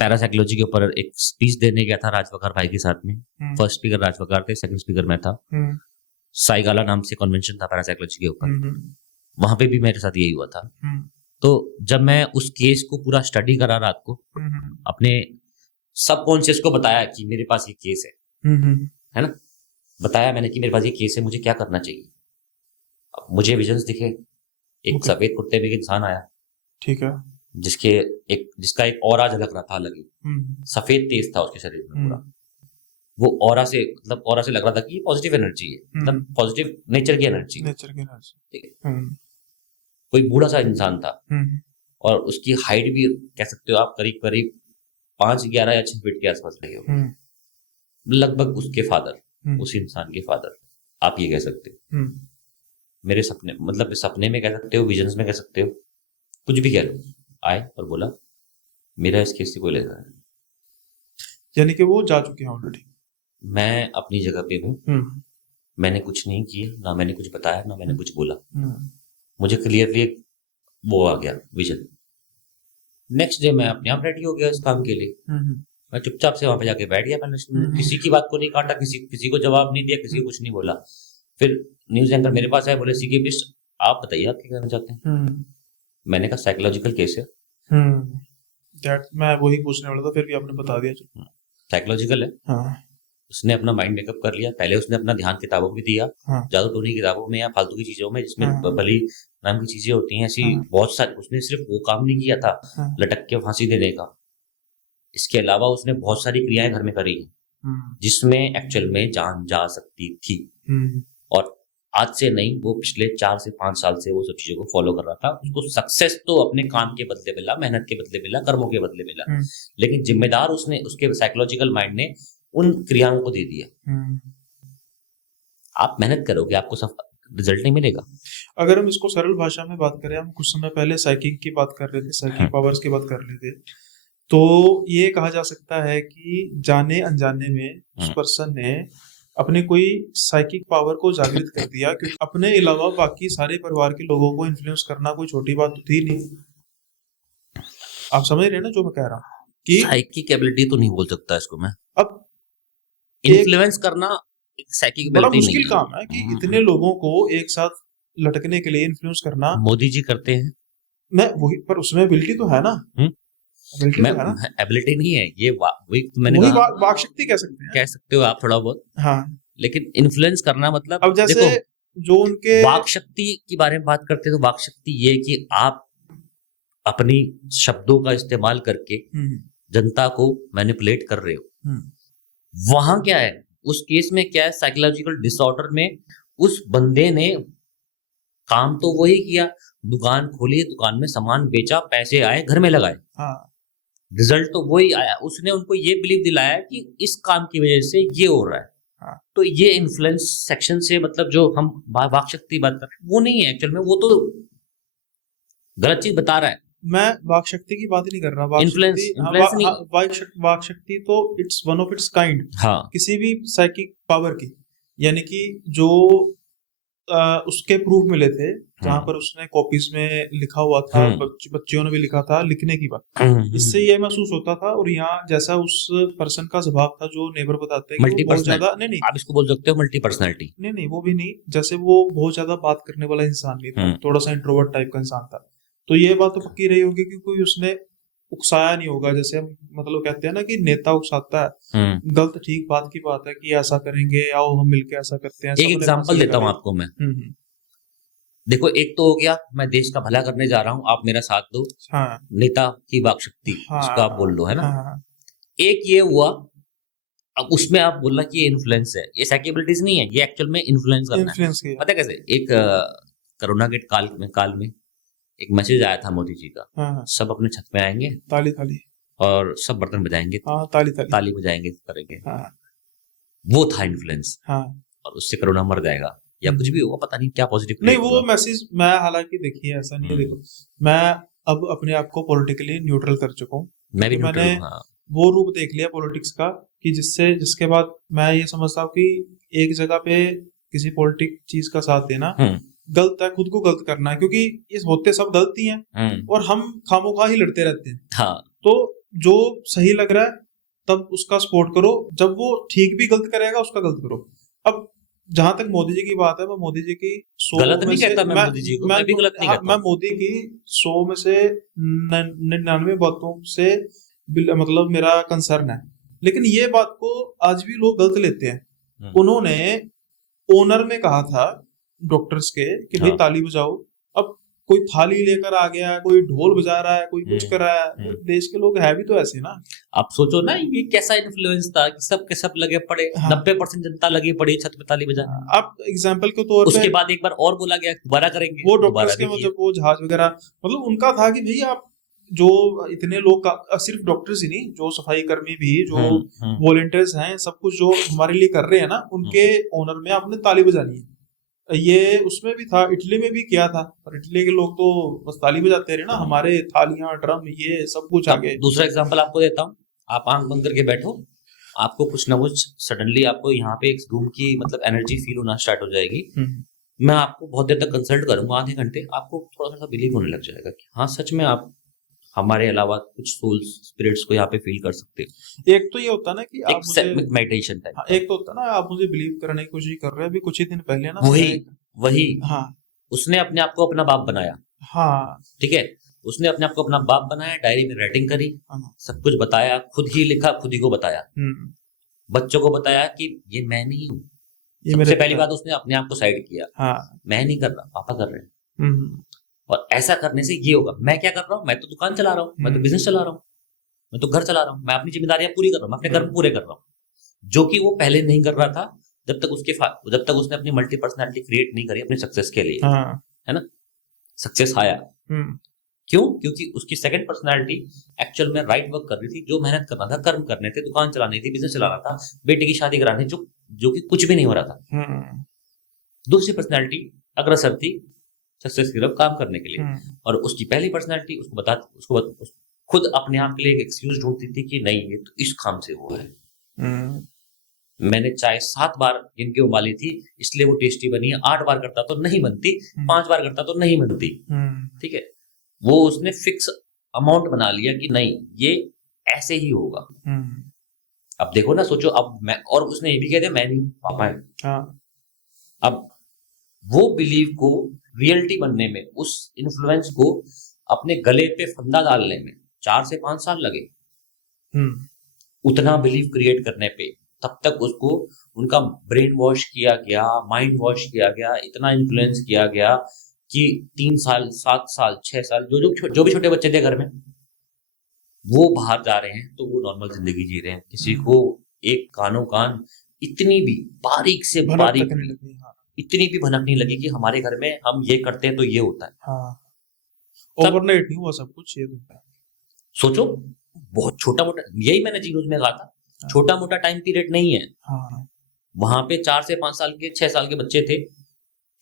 पैरासाइकोलॉजी के ऊपर एक स्पीच देने गया था राजवकार भाई के साथ में। फर्स्ट स्पीकर राजवकार थे, सेकंड स्पीकर मैं था। साइगाला नाम से कन्वेंशन था पैरासाइकोलॉजी के ऊपर, वहां पे भी मेरे साथ यही हुआ था। तो जब मैं उस केस को पूरा स्टडी करा रात को, अपने सबकॉन्शियस को बताया कि मेरे पास ये केस है ना, बताया मैंने कि मेरे पास ये केस है, मुझे क्या करना चाहिए। अब मुझे विजन्स दिखे, एक सफेद कुर्ते में एक इंसान आया, ठीक है, जिसका एक ऑरा झलक रहा था अलग ही, सफेद तेज था उसके शरीर में पूरा। वो ऑरा से लग रहा था कि पॉजिटिव एनर्जी है, मतलब पॉजिटिव नेचर की एनर्जी, ठीक है। कोई बूढ़ा सा इंसान था, और उसकी हाइट भी कह सकते हो आप करीब 5-11 या 6 फीट के आसपास रही हो। लगभग उसके फादर, उस इंसान के फादर, आप ये कह सकते हो। मेरे सपने, मतलब सपने में कह सकते हो, विजन्स में कह सकते हो, कुछ भी कह लो, आए और बोला मेरा इस केस से कोई लेना है। यानी कि वो जा चुके हैं ऑलरेडी। मैं अपनी जगह पे हूँ, मैंने कुछ नहीं किया, ना मैंने कुछ बताया, ना मैंने कुछ बोला, मुझे क्लियरली वो आ गया विजन। नेक्स्ट डे मैं अपने आप रेडी हो गया इस काम के लिए। मैं चुपचाप से वहां पे जाके बैठ गया, मैंने किसी की बात को नहीं काटा, किसी को जवाब नहीं दिया, किसी को कुछ नहीं बोला। फिर न्यूज एंकर मेरे पास आए, बोले सीके बिस्ट आप बताइए आप क्या कहना चाहते हैं। मैंने कहा साइकोलॉजिकल केस है। मैं वही पूछने वाला था, फिर भी आपने बता दिया। साइकोलॉजिकल है। हाँ। उसने अपना माइंड मेकअप कर लिया। पहले उसने अपना ध्यान किताबों में दिया, हाँ। जादू टोनी किताबों में या फालतू की चीजों में, जिसमें भली नाम की चीजें होती हैं ऐसी बहुत सारी। उसने सिर्फ वो काम नहीं किया था लटक के फांसी देने का, इसके अलावा उसने बहुत सारी क्रियाएं घर में करी जिसमें एक्चुअल में जान जा सकती थी। और आज से नहीं, वो पिछले 4 से 5 साल से वो सब चीजों को फॉलो कर रहा था। उसको सक्सेस तो अपने काम के बदले मिला, मेहनत के बदले मिला, कर्मों के बदले मिला, लेकिन जिम्मेदार उसने उसके साइकोलॉजिकल माइंड ने उन क्रियाओं को दे दिया। आप मेहनत करोगे, आपको रिजल्ट नहीं मिलेगा। अगर हम इसको सरल भाषा में बात करें, हम कुछ समय पहले साइकिक की बात कर रहे थे, साइकिक पावर्स की बात कर रहे थे, तो ये कहा जा सकता है कि जाने अनजाने में उस पर्सन ने अपने कोई साइकिक पावर को जागृत कर दिया, क्योंकि अपने अलावा बाकी सारे परिवार के लोगों को इन्फ्लुएंस करना कोई छोटी बात तो थी नहीं। आप समझ रहे हैं ना जो मैं कह रहा हूँ कि साइकिक एबिलिटी तो नहीं बोल सकता इसको मैं। अब इन्फ्लुएंस करना साइकिक बड़ा एबिलिटी मुश्किल काम है कि इतने लोगों को एक साथ लटकने के लिए इन्फ्लुएंस करना। मोदी जी करते हैं। मैं वही, पर उसमें एबिलिटी तो है ना। एबिलिटी नहीं है ये, वही तो मैंने कहा, वाक शक्ति कह सकते हो आप थोड़ा बहुत। हाँ। लेकिन इन्फ्लुएंस करना मतलब, अब जैसे जो उनके वाक शक्ति के बारे में बात करते हैं, तो वाक शक्ति ये कि आप अपनी शब्दों का इस्तेमाल करके जनता को मैनिपुलेट कर रहे हो। वहां क्या है, उस केस में क्या है, साइकोलॉजिकल डिसऑर्डर में उस बंदे ने काम तो वही किया, दुकान खोली, दुकान में सामान बेचा, पैसे आए, घर में लगाए, रिजल्ट तो वही आया। उसने उनको ये बिलीव दिलाया कि इस काम की वजह से ये हो रहा है। तो ये इन्फ्लुएंस सेक्शन से, मतलब जो हम वाक शक्ति बात कर रहे हैं वो नहीं है एक्चुअल में, वो तो गलत चीज बता रहा है। मैं वाक शक्ति की बात ही नहीं कर रहा। वाक शक्ति तो it's one of its kind किसी भी साइकिक पावर की, यानी कि जो उसके प्रूफ मिले थे, जहाँ पर उसने कॉपीज में लिखा हुआ था, बच्चियों ने भी लिखा था, लिखने की बात, इससे ये महसूस होता था। और यहाँ जैसा उस पर्सन का स्वभाव था, जो नेबर बताते हैं कि बहुत ज्यादा नहीं, आप इसको बोल सकते हो मल्टी पर्सनैलिटी। नहीं, वो भी नहीं, जैसे वो बहुत ज्यादा बात करने वाला इंसान नहीं था, थोड़ा सा इंट्रोवर्ट टाइप का इंसान था। तो ये बात तो पक्की रही होगी कि कोई उसने उकसाया नहीं होगा। जैसे हम मतलब कहते हैं ना कि नेता उकसाता है, गलत ठीक बात की बात है कि ऐसा करेंगे, आओ हम मिलके ऐसा करते हैं। एक एग्जांपल देता हूँ आपको मैं। देखो, एक तो हो गया मैं देश का भला करने जा रहा हूँ, आप मेरा साथ दो, नेता की वाक शक्ति, इसको आप बोल लो, है ना। एक ये हुआ, अब उसमें आप बोलना कि ये इन्फ्लुएंस है, ये साइकिबिलिटीज नहीं है, ये एक्चुअल में इन्फ्लुएंस करना है। पता कैसे, एक कोरोना के काल में एक मैसेज आया था मोदी जी का, सब अपने छत में आएंगे, ताली और सब बर्तन बजाएंगे, ताली बजाएंगे, करेंगे। वो था इन्फ्लुएंस। और उससे कोरोना मर जाएगा या कुछ भी होगा, पता नहीं क्या पॉजिटिव नहीं वो मैसेज। मैं हालांकि देखिए ऐसा नहीं है, देखो मैं अब अपने आप को पॉलिटिकली न्यूट्रल कर चुका हूँ। मैंने वो रूप देख लिया पॉलिटिक्स का कि जिसके बाद मैं ये समझता हूँ कि एक जगह पे किसी पॉलिटिक चीज का साथ देना गलत है, खुद को गलत करना है, क्योंकि ये होते सब गलती हैं और हम खामोखा ही लड़ते रहते हैं। तो जो सही लग रहा है तब उसका सपोर्ट करो, जब वो ठीक भी गलत करेगा उसका गलत करो। अब जहां तक मोदी जी की बात है, मैं मोदी जी की 100 गलत नहीं कहता, मैं मोदी जी को मैं भी गलत नहीं कहता। मैं मोदी की 100 में से 99 बातों से मतलब मेरा कंसर्न है, लेकिन ये बात को आज भी लोग गलत लेते हैं। उन्होंने ओनर में कहा था डॉक्टर्स के कि भाई ताली बजाओ, अब कोई थाली लेकर आ गया, कोई ढोल बजा रहा है, कोई कुछ कर रहा है। देश के लोग है भी तो ऐसे ना। आप सोचो ना, ये कैसा इन्फ्लुएंस था कि सब के सब लगे पड़े। 90% जनता लगी पड़ी छत पे ताली बजाने। आप एग्जांपल के तौर पे, उसके बाद एक बार और बोला गया दोबारा करेंगे, वो डॉक्टर्स के मतलब वो जहाज वगैरह, मतलब उनका था कि भैया आप जो इतने लोग सिर्फ डॉक्टर्स ही नहीं, जो सफाई कर्मी भी, जो वॉलंटियर्स हैं, सब कुछ जो हमारे लिए कर रहे हैं ना, उनके ऑनर में आपने ताली बजानी है। ये उसमें भी था, इटली में भी किया था, पर इटली के लोग तो बस ताली बजाते रहे ना, हमारे थालियां ड्रम ये सब कुछ आ गए। दूसरा एग्जांपल आपको देता हूँ, आप आंख बंद करके बैठो, आपको कुछ ना कुछ सडनली आपको यहाँ पे एक रूम की मतलब एनर्जी फील होना स्टार्ट हो जाएगी। मैं आपको बहुत देर तक कंसल्ट करूंगा, आधे घंटे, आपको थोड़ा सा बिलीव होने लग जाएगा कि हाँ सच में आप हमारे अलावा कुछ सोल स्पिरिट्स को यहाँ पे फील कर सकते हो। एक तो ये होता ना कि आप मुझे मेडिटेशन टाइप। हाँ, एक तो होता ना आप मुझे बिलीव करने की कोशिश कर रहे हैं। अभी कुछ ही दिन पहले ना वही हाँ, उसने अपने आप को अपना बाप बनाया। हाँ, ठीक है, उसने अपने आप को अपना बाप बनाया, डायरी में राइटिंग करी, सब कुछ बताया, खुद ही लिखा, खुद ही को बताया, बच्चों को बताया कि ये मैं नहीं हूँ। सबसे पहली बात उसने अपने आप को साइड किया। मैं नहीं कर रहा, पापा कर रहे हैं। और ऐसा करने से ये होगा, मैं क्या कर रहा हूँ, मैं तो दुकान चला रहा हूँ, मैं तो बिजनेस चला रहा हूँ, मैं तो घर चला रहा हूँ, मैं अपनी जिम्मेदारियां पूरी कर रहा हूँ, मैं अपने कर्म पूरे कर रहा हूँ, जो कि वो पहले नहीं कर रहा था जब तक उसने अपनी मल्टी पर्सनैलिटी क्रिएट नहीं करी अपने सक्सेस के लिए। है ना, सक्सेस आया क्यों? क्योंकि उसकी सेकंड पर्सनैलिटी एक्चुअल में राइट वर्क कर रही थी, जो मेहनत करना था, कर्म करने थे, दुकान चलानी थी, बिजनेस चलाना था, बेटे की शादी करानी, जो कि कुछ भी नहीं हो रहा था। दूसरी पर्सनैलिटी अग्रसर थी सक्सेस की तरफ काम करने के लिए, और उसकी पहली पर्सनैलिटी उसको खुद अपने आप के लिए एक एक्सक्यूज ढूंढती थी कि नहीं ये तो इस काम से हुआ है। मैंने चाय 7 बार जिनकी उबाली थी इसलिए वो टेस्टी बनी है, 8 बार करता तो नहीं बनती, 5 बार करता तो नहीं बनती। ठीक है, वो उसने फिक्स अमाउंट बना लिया कि नहीं ये ऐसे ही होगा। अब देखो ना, सोचो, अब मैं, और उसने ये भी कह दिया मैं नहीं, पापा है। अब वो बिलीव को रियलिटी बनने में, उस इन्फ्लुएंस को अपने गले पे फंदा डालने में 4 से 5 साल लगे। उतना बिलीव क्रिएट करने पे, तब तक उसको उनका ब्रेन वॉश किया गया, माइंड वॉश किया गया, इतना इन्फ्लुएंस किया गया कि 3 साल 7 साल 6 साल जो भी छोटे बच्चे थे घर में, वो बाहर जा रहे हैं तो वो नॉर्मल जिंदगी जी रहे हैं। किसी को एक कानो कान इतनी भी बारीक से बारीक इतनी भी भनक नहीं लगी कि हमारे घर में हम ये करते हैं तो ये होता है। ओवरनाइट नहीं हुआ सब कुछ, ये होता है। सोचो, बहुत छोटा मोटा, यही मैंने जीरोज में कहा था, छोटा मोटा टाइम पीरियड नहीं है। वहां पे 4 से 5 साल के 6 साल के बच्चे थे,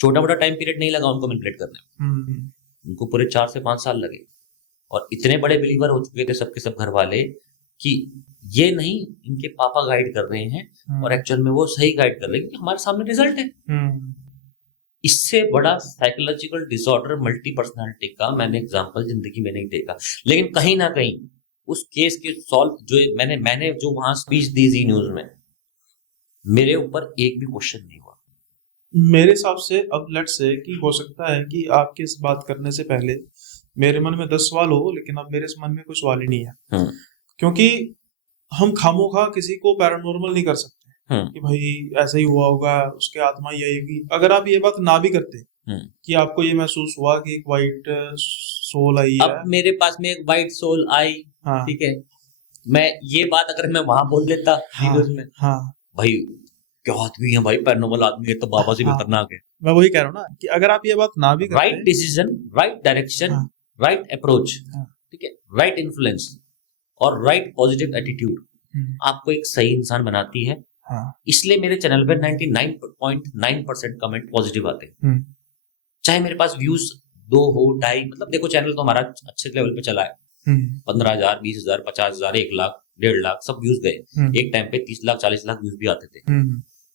छोटा मोटा टाइम पीरियड नहीं लगा उनको मैनिपुलेट करने में, उनको पूरे 4 से 5 साल लगे। और इतने बड़े बिलीवर हो चुके थे सबके सब घर वाले कि ये नहीं इनके पापा गाइड कर रहे हैं, और एक्चुअल में वो सही गाइड कर रहे हैं, हमारे सामने रिजल्ट है। इससे बड़ा साइकोलॉजिकल डिसऑर्डर मल्टी पर्सनालिटी का मैंने एग्जांपल जिंदगी में नहीं देखा। लेकिन कहीं ना कहीं उस केस के सॉल्व जो मैंने जो वहां स्पीच दी जी न्यूज में, मेरे ऊपर एक भी क्वेश्चन नहीं हुआ। मेरे हिसाब से अब लेट्स से कि हो सकता है कि आपके इस बात करने से पहले मेरे मन में 10 सवाल हो, लेकिन अब मेरे मन में कोई सवाल ही नहीं है। क्योंकि हम खामोखा किसी को पैरानॉर्मल नहीं कर सकते कि भाई ऐसा ही हुआ होगा, उसके आत्मा ये आएगी। अगर आप ये बात ना भी करते कि आपको ये महसूस हुआ कि एक वाइट सोल आई है, अब मेरे पास में एक वाइट सोल आई, ठीक है, मैं ये बात अगर मैं वहां बोल देता में, भाई क्या आदमी है भाई, पैरानॉर्मल आदमी है तो बाबा से भी खतरनाक है। मैं वही कह रहा हूँ ना कि अगर आप ये बात ना भी करते, right decision, right direction, right approach, ठीक है, राइट इन्फ्लुएंस और राइट पॉजिटिव एटीट्यूड आपको एक सही इंसान बनाती है। इसलिए मेरे चैनल पे 99.9% कमेंट पॉजिटिव आते हैं। चाहे मेरे पास व्यूज 2 हो 2.5, मतलब देखो चैनल तो हमारा अच्छे लेवल पे चला है, 15,000 20,000 50,000 1 लाख 1.5 लाख सब व्यूज गए। एक टाइम पे 30 लाख 40 लाख व्यूज भी आते थे।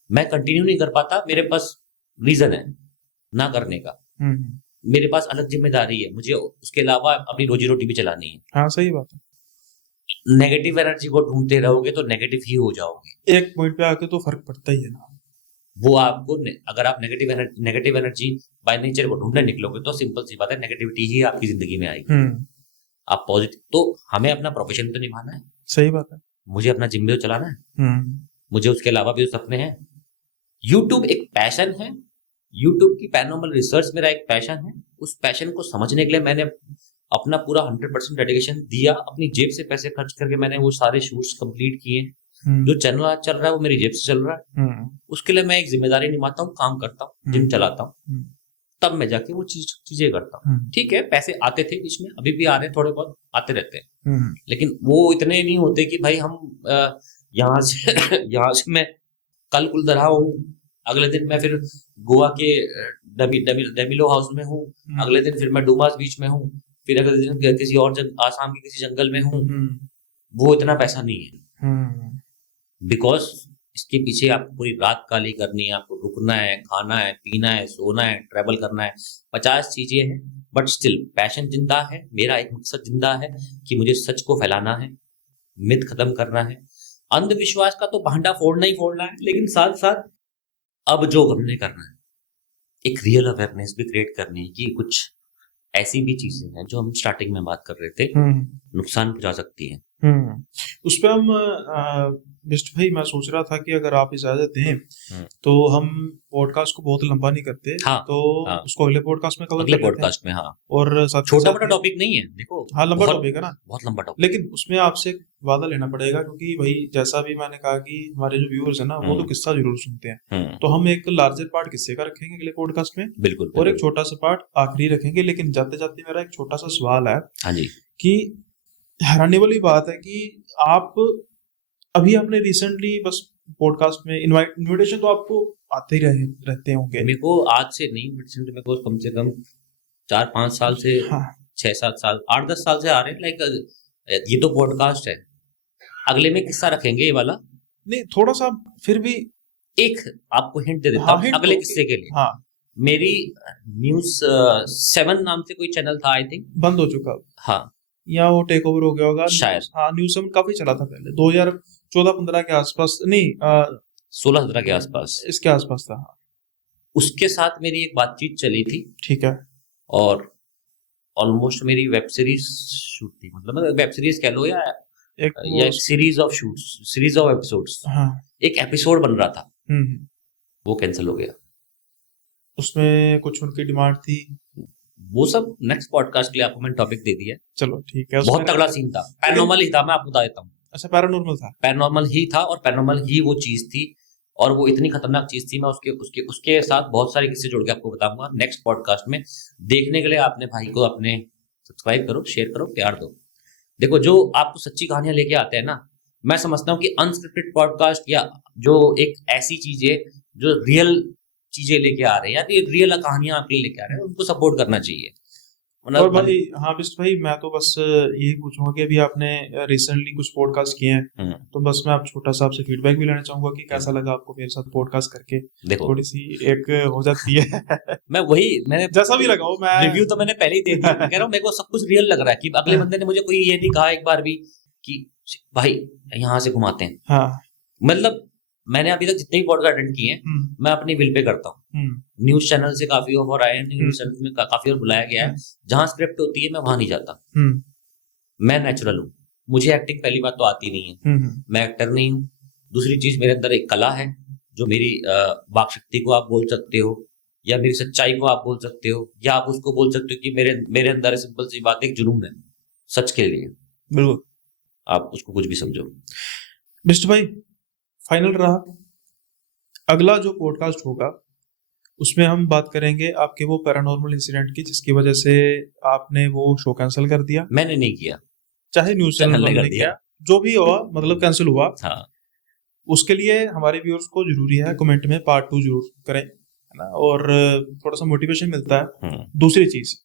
मैं कंटिन्यू नहीं कर पाता, मेरे पास रीजन है ना करने का। मेरे पास अलग जिम्मेदारी है, मुझे उसके अलावा अपनी रोजी रोटी भी चलानी है। हाँ सही बात है। नेगेटिव एनर्जी को ढूंढते रहोगे तो नेगेटिव ही हो जाओगे। एक पॉइंट पे आके तो फर्क पड़ता ही है ना। वो आपको अगर आप नेगेटिव एनर्जी बाय नेचर को ढूंढने निकलोगे तो सिंपल सी बात है, नेगेटिविटी ही आपकी जिंदगी में आएगी। आप पॉजिटिव, तो हमें अपना प्रोफेशन तो निभाना है। सही बात है। मुझे अपना जिम भी तो चलाना है, मुझे उसके अलावा भी सपने हैं। यूट्यूब एक पैशन है, यूट्यूब की पैरानॉर्मल रिसर्च मेरा एक पैशन है। उस पैशन को समझने के लिए मैंने अपना पूरा 100% डेडिकेशन दिया, अपनी जेब से पैसे खर्च करके मैंने वो सारे शूट्स कंप्लीट किए। जो चैनल आज चल रहा है वो मेरी जेब से चल रहा है। उसके लिए मैं एक जिम्मेदारी निभाता हूँ, काम करता हूँ, जिम चलाता हूँ, तब मैं जाके वो चीजें करता हूँ। ठीक है, पैसे आते थे बीच में, अभी भी आ रहे हैं, थोड़े बहुत आते रहते हैं, लेकिन वो इतने नहीं होते कि भाई हम यहाँ से मैं कल कुलदरा हूँ, अगले दिन मैं फिर गोवा के डेमिलो हाउस में हूँ, अगले दिन फिर मैं डुमास बीच में हूँ, फिर अगले दिन किसी और आसाम के किसी जंगल में हूँ। वो इतना पैसा नहीं है, बिकॉज इसके पीछे आपको पूरी रात काली करनी है, आपको रुकना है, खाना है, पीना है, सोना है, ट्रैवल करना है, 50 चीजें हैं, बट स्टिल पैशन जिंदा है। मेरा एक मकसद जिंदा है कि मुझे सच को फैलाना है, मिथ खत्म करना है, अंधविश्वास का तो भांडा फोड़ना ही फोड़ना है, लेकिन साथ साथ अब जो हमने करना है, एक रियल अवेयरनेस भी क्रिएट करनी है कि कुछ ऐसी भी चीजें हैं जो हम स्टार्टिंग में बात कर रहे थे, नुकसान पहुंचा सकती हैं। उस पर हम बिस्ट भाई, मैं सोच रहा था कि अगर आप इजाजत दें तो हम पॉडकास्ट को बहुत लंबा नहीं करते। हाँ, तो हाँ, उसको अगले पॉडकास्ट में कवर अगले पॉडकास्ट में। हाँ, और छोटा मोटा टॉपिक नहीं है, देखो हाँ लंबा टॉपिक है ना, बहुत लंबा टॉपिक, लेकिन उसमें आपसे वादा लेना पड़ेगा, क्योंकि भाई जैसा भी मैंने कहा कि हमारे जो व्यूअर्स है ना वो तो किस्सा जरूर सुनते हैं, तो हम एक लार्जर पार्ट किस्से का रखेंगे अगले पॉडकास्ट में, बिल्कुल, और एक छोटा सा पार्ट आखिरी रखेंगे। लेकिन जाते जाते मेरा एक छोटा सा सवाल है। हाँ जी। कि हैरानी वाली बात है कि आप अभी आपने रिसेंटली बस पॉडकास्ट में इनविटेशन तो आपको आते ही रहते होंगे। मेरे को आज से नहीं, मेरे को कम से कम 4-5 साल से, 6-7 साल, 8-10 साल से आ रहे हैं। लाइक ये तो पॉडकास्ट है, अगले में किस्सा रखेंगे ये वाला। नहीं, थोड़ा सा फिर भी एक आपको हिंट दे देता हूँ अगले किस्से के लिए। मेरी न्यूज़ 7 नाम से कोई चैनल था, आई थिंक बंद हो चुका। हाँ, या वो टेक ओवर हो गया होगा शायद। हाँ, न्यूज़ 7 काफी चला था पहले, 2014-15 के आसपास, नहीं 16-17 के आसपास, इसके आसपास था। उसके साथ मेरी एक बातचीत चली थी, ठीक है, और ऑलमोस्ट मेरी वेब सीरीज शूट थी, मतलब वेब सीरीज कह लो या एक series of shoots, series of episodes. एक एपिसोड बन रहा था, वो कैंसिल हो गया। उसमें कुछ उनकी डिमांड थी, वो सब नेक्स्ट पॉडकास्ट के लिए आपको मैंने टॉपिक दे दिया। चलो ठीक है। बहुत तगड़ा सीन था, पैरानॉर्मल ही था, मैं आपको बता देता हूँ। अच्छा, पैरानॉर्मल था, पैरानॉर्मल ही था, और पैरानॉर्मल ही वो चीज थी, और वो इतनी खतरनाक चीज थी। मैं उसके साथ बहुत सारे किस्से जोड़ के आपको बताऊंगा नेक्स्ट पॉडकास्ट में। देखने के लिए आपने भाई को अपने सब्सक्राइब करो, शेयर करो, प्यार दो। देखो, जो आपको सच्ची कहानियां लेके आते हैं ना, मैं समझता हूँ कि अनस्क्रिप्टेड पॉडकास्ट या जो एक ऐसी चीज है जो रियल चीजें लेके आ रहे हैं, या रियल कहानियां आपके लेके आ रहे हैं, उनको सपोर्ट करना चाहिए। और भाई हाँ बिस्ट भाई, मैं तो बस यही पूछूंगा कि अभी आपने रिसेंटली कुछ पॉडकास्ट किए हैं, तो बस मैं आप छोटा सा आपसे फीडबैक भी लेना चाहूंगा कि कैसा लगा आपको मेरे साथ पॉडकास्ट करके। देखो, थोड़ी सी एक हो जाती है मैंने जैसा भी लगा हो, मैं रिव्यू तो मैंने पहले ही दे दिया। कह रहा हूँ मेरे को सब कुछ रियल लग रहा है, कि अगले बंदे ने मुझे कोई ये नहीं कहा एक बार भी कि भाई यहाँ से घुमाते हैं। हाँ, मतलब मैंने अभी तक जितने भी पॉडकास्ट अटेंड किए हैं, मैं अपनी विल पे करता हूँ। न्यूज चैनल से काफी ऑफर आए हैं, न्यूज चैनल में काफी और बुलाया गया है, जहां स्क्रिप्ट होती है मैं वहां नहीं जाता। मैं नेचुरल हूँ, मुझे एक्टिंग पहली बात तो आती नहीं है, मैं एक्टर नहीं हूँ। दूसरी चीज, मेरे अंदर एक कला है, जो मेरी वाक शक्ति को आप बोल सकते हो, या मेरी सच्चाई को आप बोल सकते हो, या आप उसको बोल सकते हो कि मेरे अंदर सिंपल सी बात, एक जुनून है सच के लिए। बिल्कुल, आप उसको कुछ भी समझो। मिस्टर भाई, फाइनल रहा, अगला जो पॉडकास्ट होगा उसमें हम बात करेंगे आपके वो पैरानॉर्मल इंसिडेंट की, जिसकी वजह से आपने वो शो कैंसिल कर दिया। मैंने नहीं किया, चाहे न्यूज चैनल ने किया, जो भी हुआ, मतलब कैंसिल हुआ। हाँ, उसके लिए हमारे व्यूअर्स को जरूरी है कमेंट में पार्ट 2 जरूर करें, है ना, और थोड़ा सा मोटिवेशन मिलता है। दूसरी चीज,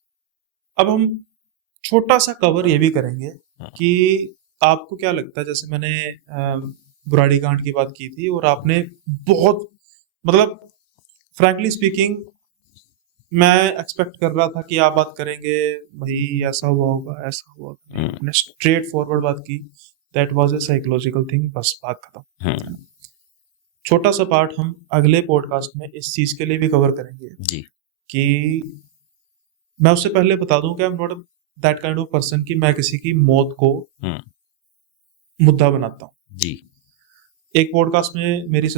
अब हम छोटा सा कवर ये भी करेंगे कि आपको क्या लगता है, जैसे मैंने बुराड़ी कांड की बात की थी, और आपने बहुत, मतलब फ्रैंकली स्पीकिंग मैं एक्सपेक्ट कर रहा था कि आप बात करेंगे भाई ऐसा हुआ होगा, ऐसा हुआ, आपने स्ट्रेट फॉरवर्ड बात की, that was a psychological thing, बस बात खत्म। छोटा सा पार्ट हम अगले पॉडकास्ट में इस चीज के लिए भी कवर करेंगे जी, कि मैं उससे पहले बता दूं कि I am not that kind of person कि मैं किसी की मौत को मुद्दा बनाता हूँ जी। एक पॉडकास्ट में मेरी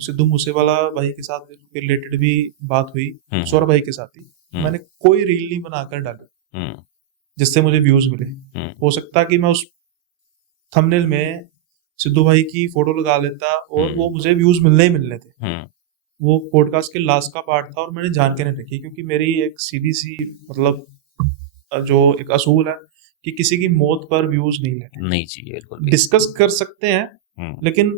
सिद्धू मूसेवाला भाई के साथ रिलेटेड भी बात हुई, सौरभ भाई के साथ ही। मैंने कोई रील नहीं बनाकर डाली जिससे मुझे व्यूज मिले। हो सकता कि मैं उस थंबनेल में सिद्धू भाई की फोटो लगा लेता और वो मुझे व्यूज मिलने ही मिलने थे, वो पॉडकास्ट के लास्ट का पार्ट था और मैंने जान के नहीं रखी, क्योंकि मेरी एक सीधी सी मतलब जो एक असूल है कि किसी की मौत पर व्यूज नहीं लेने नहीं चाहिए बिल्कुल भी। डिस्कस कर सकते हैं, लेकिन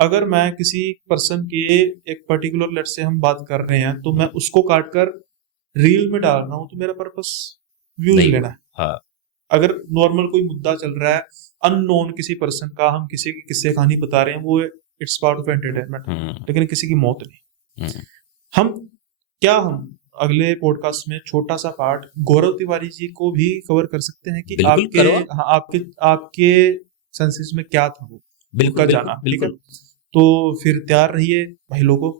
अगर मैं किसी पर्सन के एक पर्टिकुलर लेट से हम बात कर रहे हैं तो मैं उसको काट कर रील में डाल रहा हूँ तो मेरा पर्पस व्यूज नहीं लेना है। हाँ अगर नॉर्मल कोई मुद्दा चल रहा है अननोन किसी पर्सन का, हम किसी की किस्से कहानी बता रहे हैं, वो इट्स पार्ट ऑफ एंटरटेनमेंट, लेकिन किसी की मौत नहीं। हम अगले पॉडकास्ट में छोटा सा पार्ट गौरव तिवारी जी को भी कवर कर सकते हैं कि बिल्कुल आपके करो। हाँ, आपके सेंसेस में क्या था वो बिल्कुल उनका बिल्कुल जाना, ठीक है। बिल्कुल। तो फिर तैयार रहिए भाई लोगों,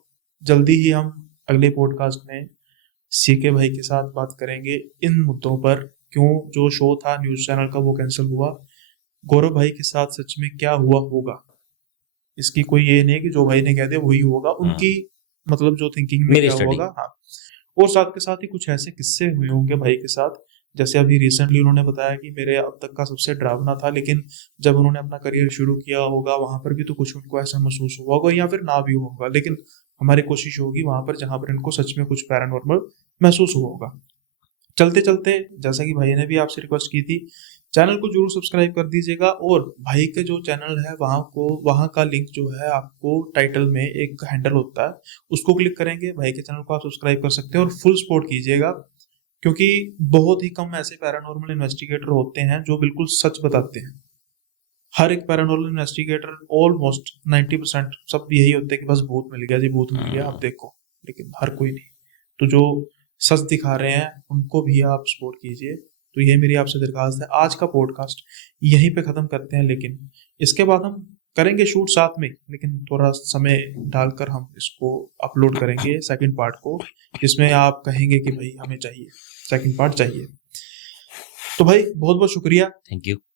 जल्दी ही हम अगले पॉडकास्ट में सीके भाई के साथ बात करेंगे इन मुद्दों पर, क्यों जो शो था न्यूज चैनल का वो कैंसिल हुआ, गौरव भाई के साथ सच में क्या हुआ होगा, इसकी कोई ये नहीं कि जो भाई ने कह दिया वही होगा, उनकी मतलब जो थिंकिंग में मेरी क्या स्टडी। होगा। हाँ, और साथ के साथ ही कुछ ऐसे किस्से हुए होंगे भाई के साथ, जैसे अभी रिसेंटली उन्होंने बताया कि मेरे अब तक का सबसे डरावना था, लेकिन जब उन्होंने अपना करियर शुरू किया होगा वहां पर भी तो कुछ उनको ऐसा महसूस हुआ होगा या फिर ना भी हुआ होगा, लेकिन हमारी कोशिश होगी वहां पर जहां पर इनको सच में कुछ पैरानॉर्मल महसूस हुआ होगा। चलते चलते जैसा कि भाई ने भी आपसे रिक्वेस्ट की थी, चैनल को जरूर सब्सक्राइब कर दीजिएगा, और भाई के जो चैनल है वहां का लिंक जो है आपको टाइटल में एक हैंडल होता है उसको क्लिक करेंगे, भाई के चैनल को आप सब्सक्राइब कर सकते हैं और फुल सपोर्ट कीजिएगा, क्योंकि बहुत ही कम ऐसे पैरानॉर्मल इन्वेस्टिगेटर होते हैं जो बिल्कुल सच बताते हैं। हर एक पैरानॉर्मल इन्वेस्टिगेटर ऑलमोस्ट 90% सब यही होते हैं कि बस भूत मिल गया जी, भूत मिल गया, आप देखो, लेकिन हर कोई नहीं। तो जो सच दिखा रहे हैं उनको भी आप सपोर्ट कीजिए। तो ये मेरी आपसे दरखास्त है। आज का पॉडकास्ट यहीं पे खत्म करते हैं, लेकिन इसके बाद हम करेंगे शूट साथ में, लेकिन थोड़ा समय डालकर हम इसको अपलोड करेंगे सेकंड पार्ट को, जिसमें आप कहेंगे कि भाई हमें चाहिए सेकंड पार्ट चाहिए। तो भाई बहुत बहुत शुक्रिया। Thank you.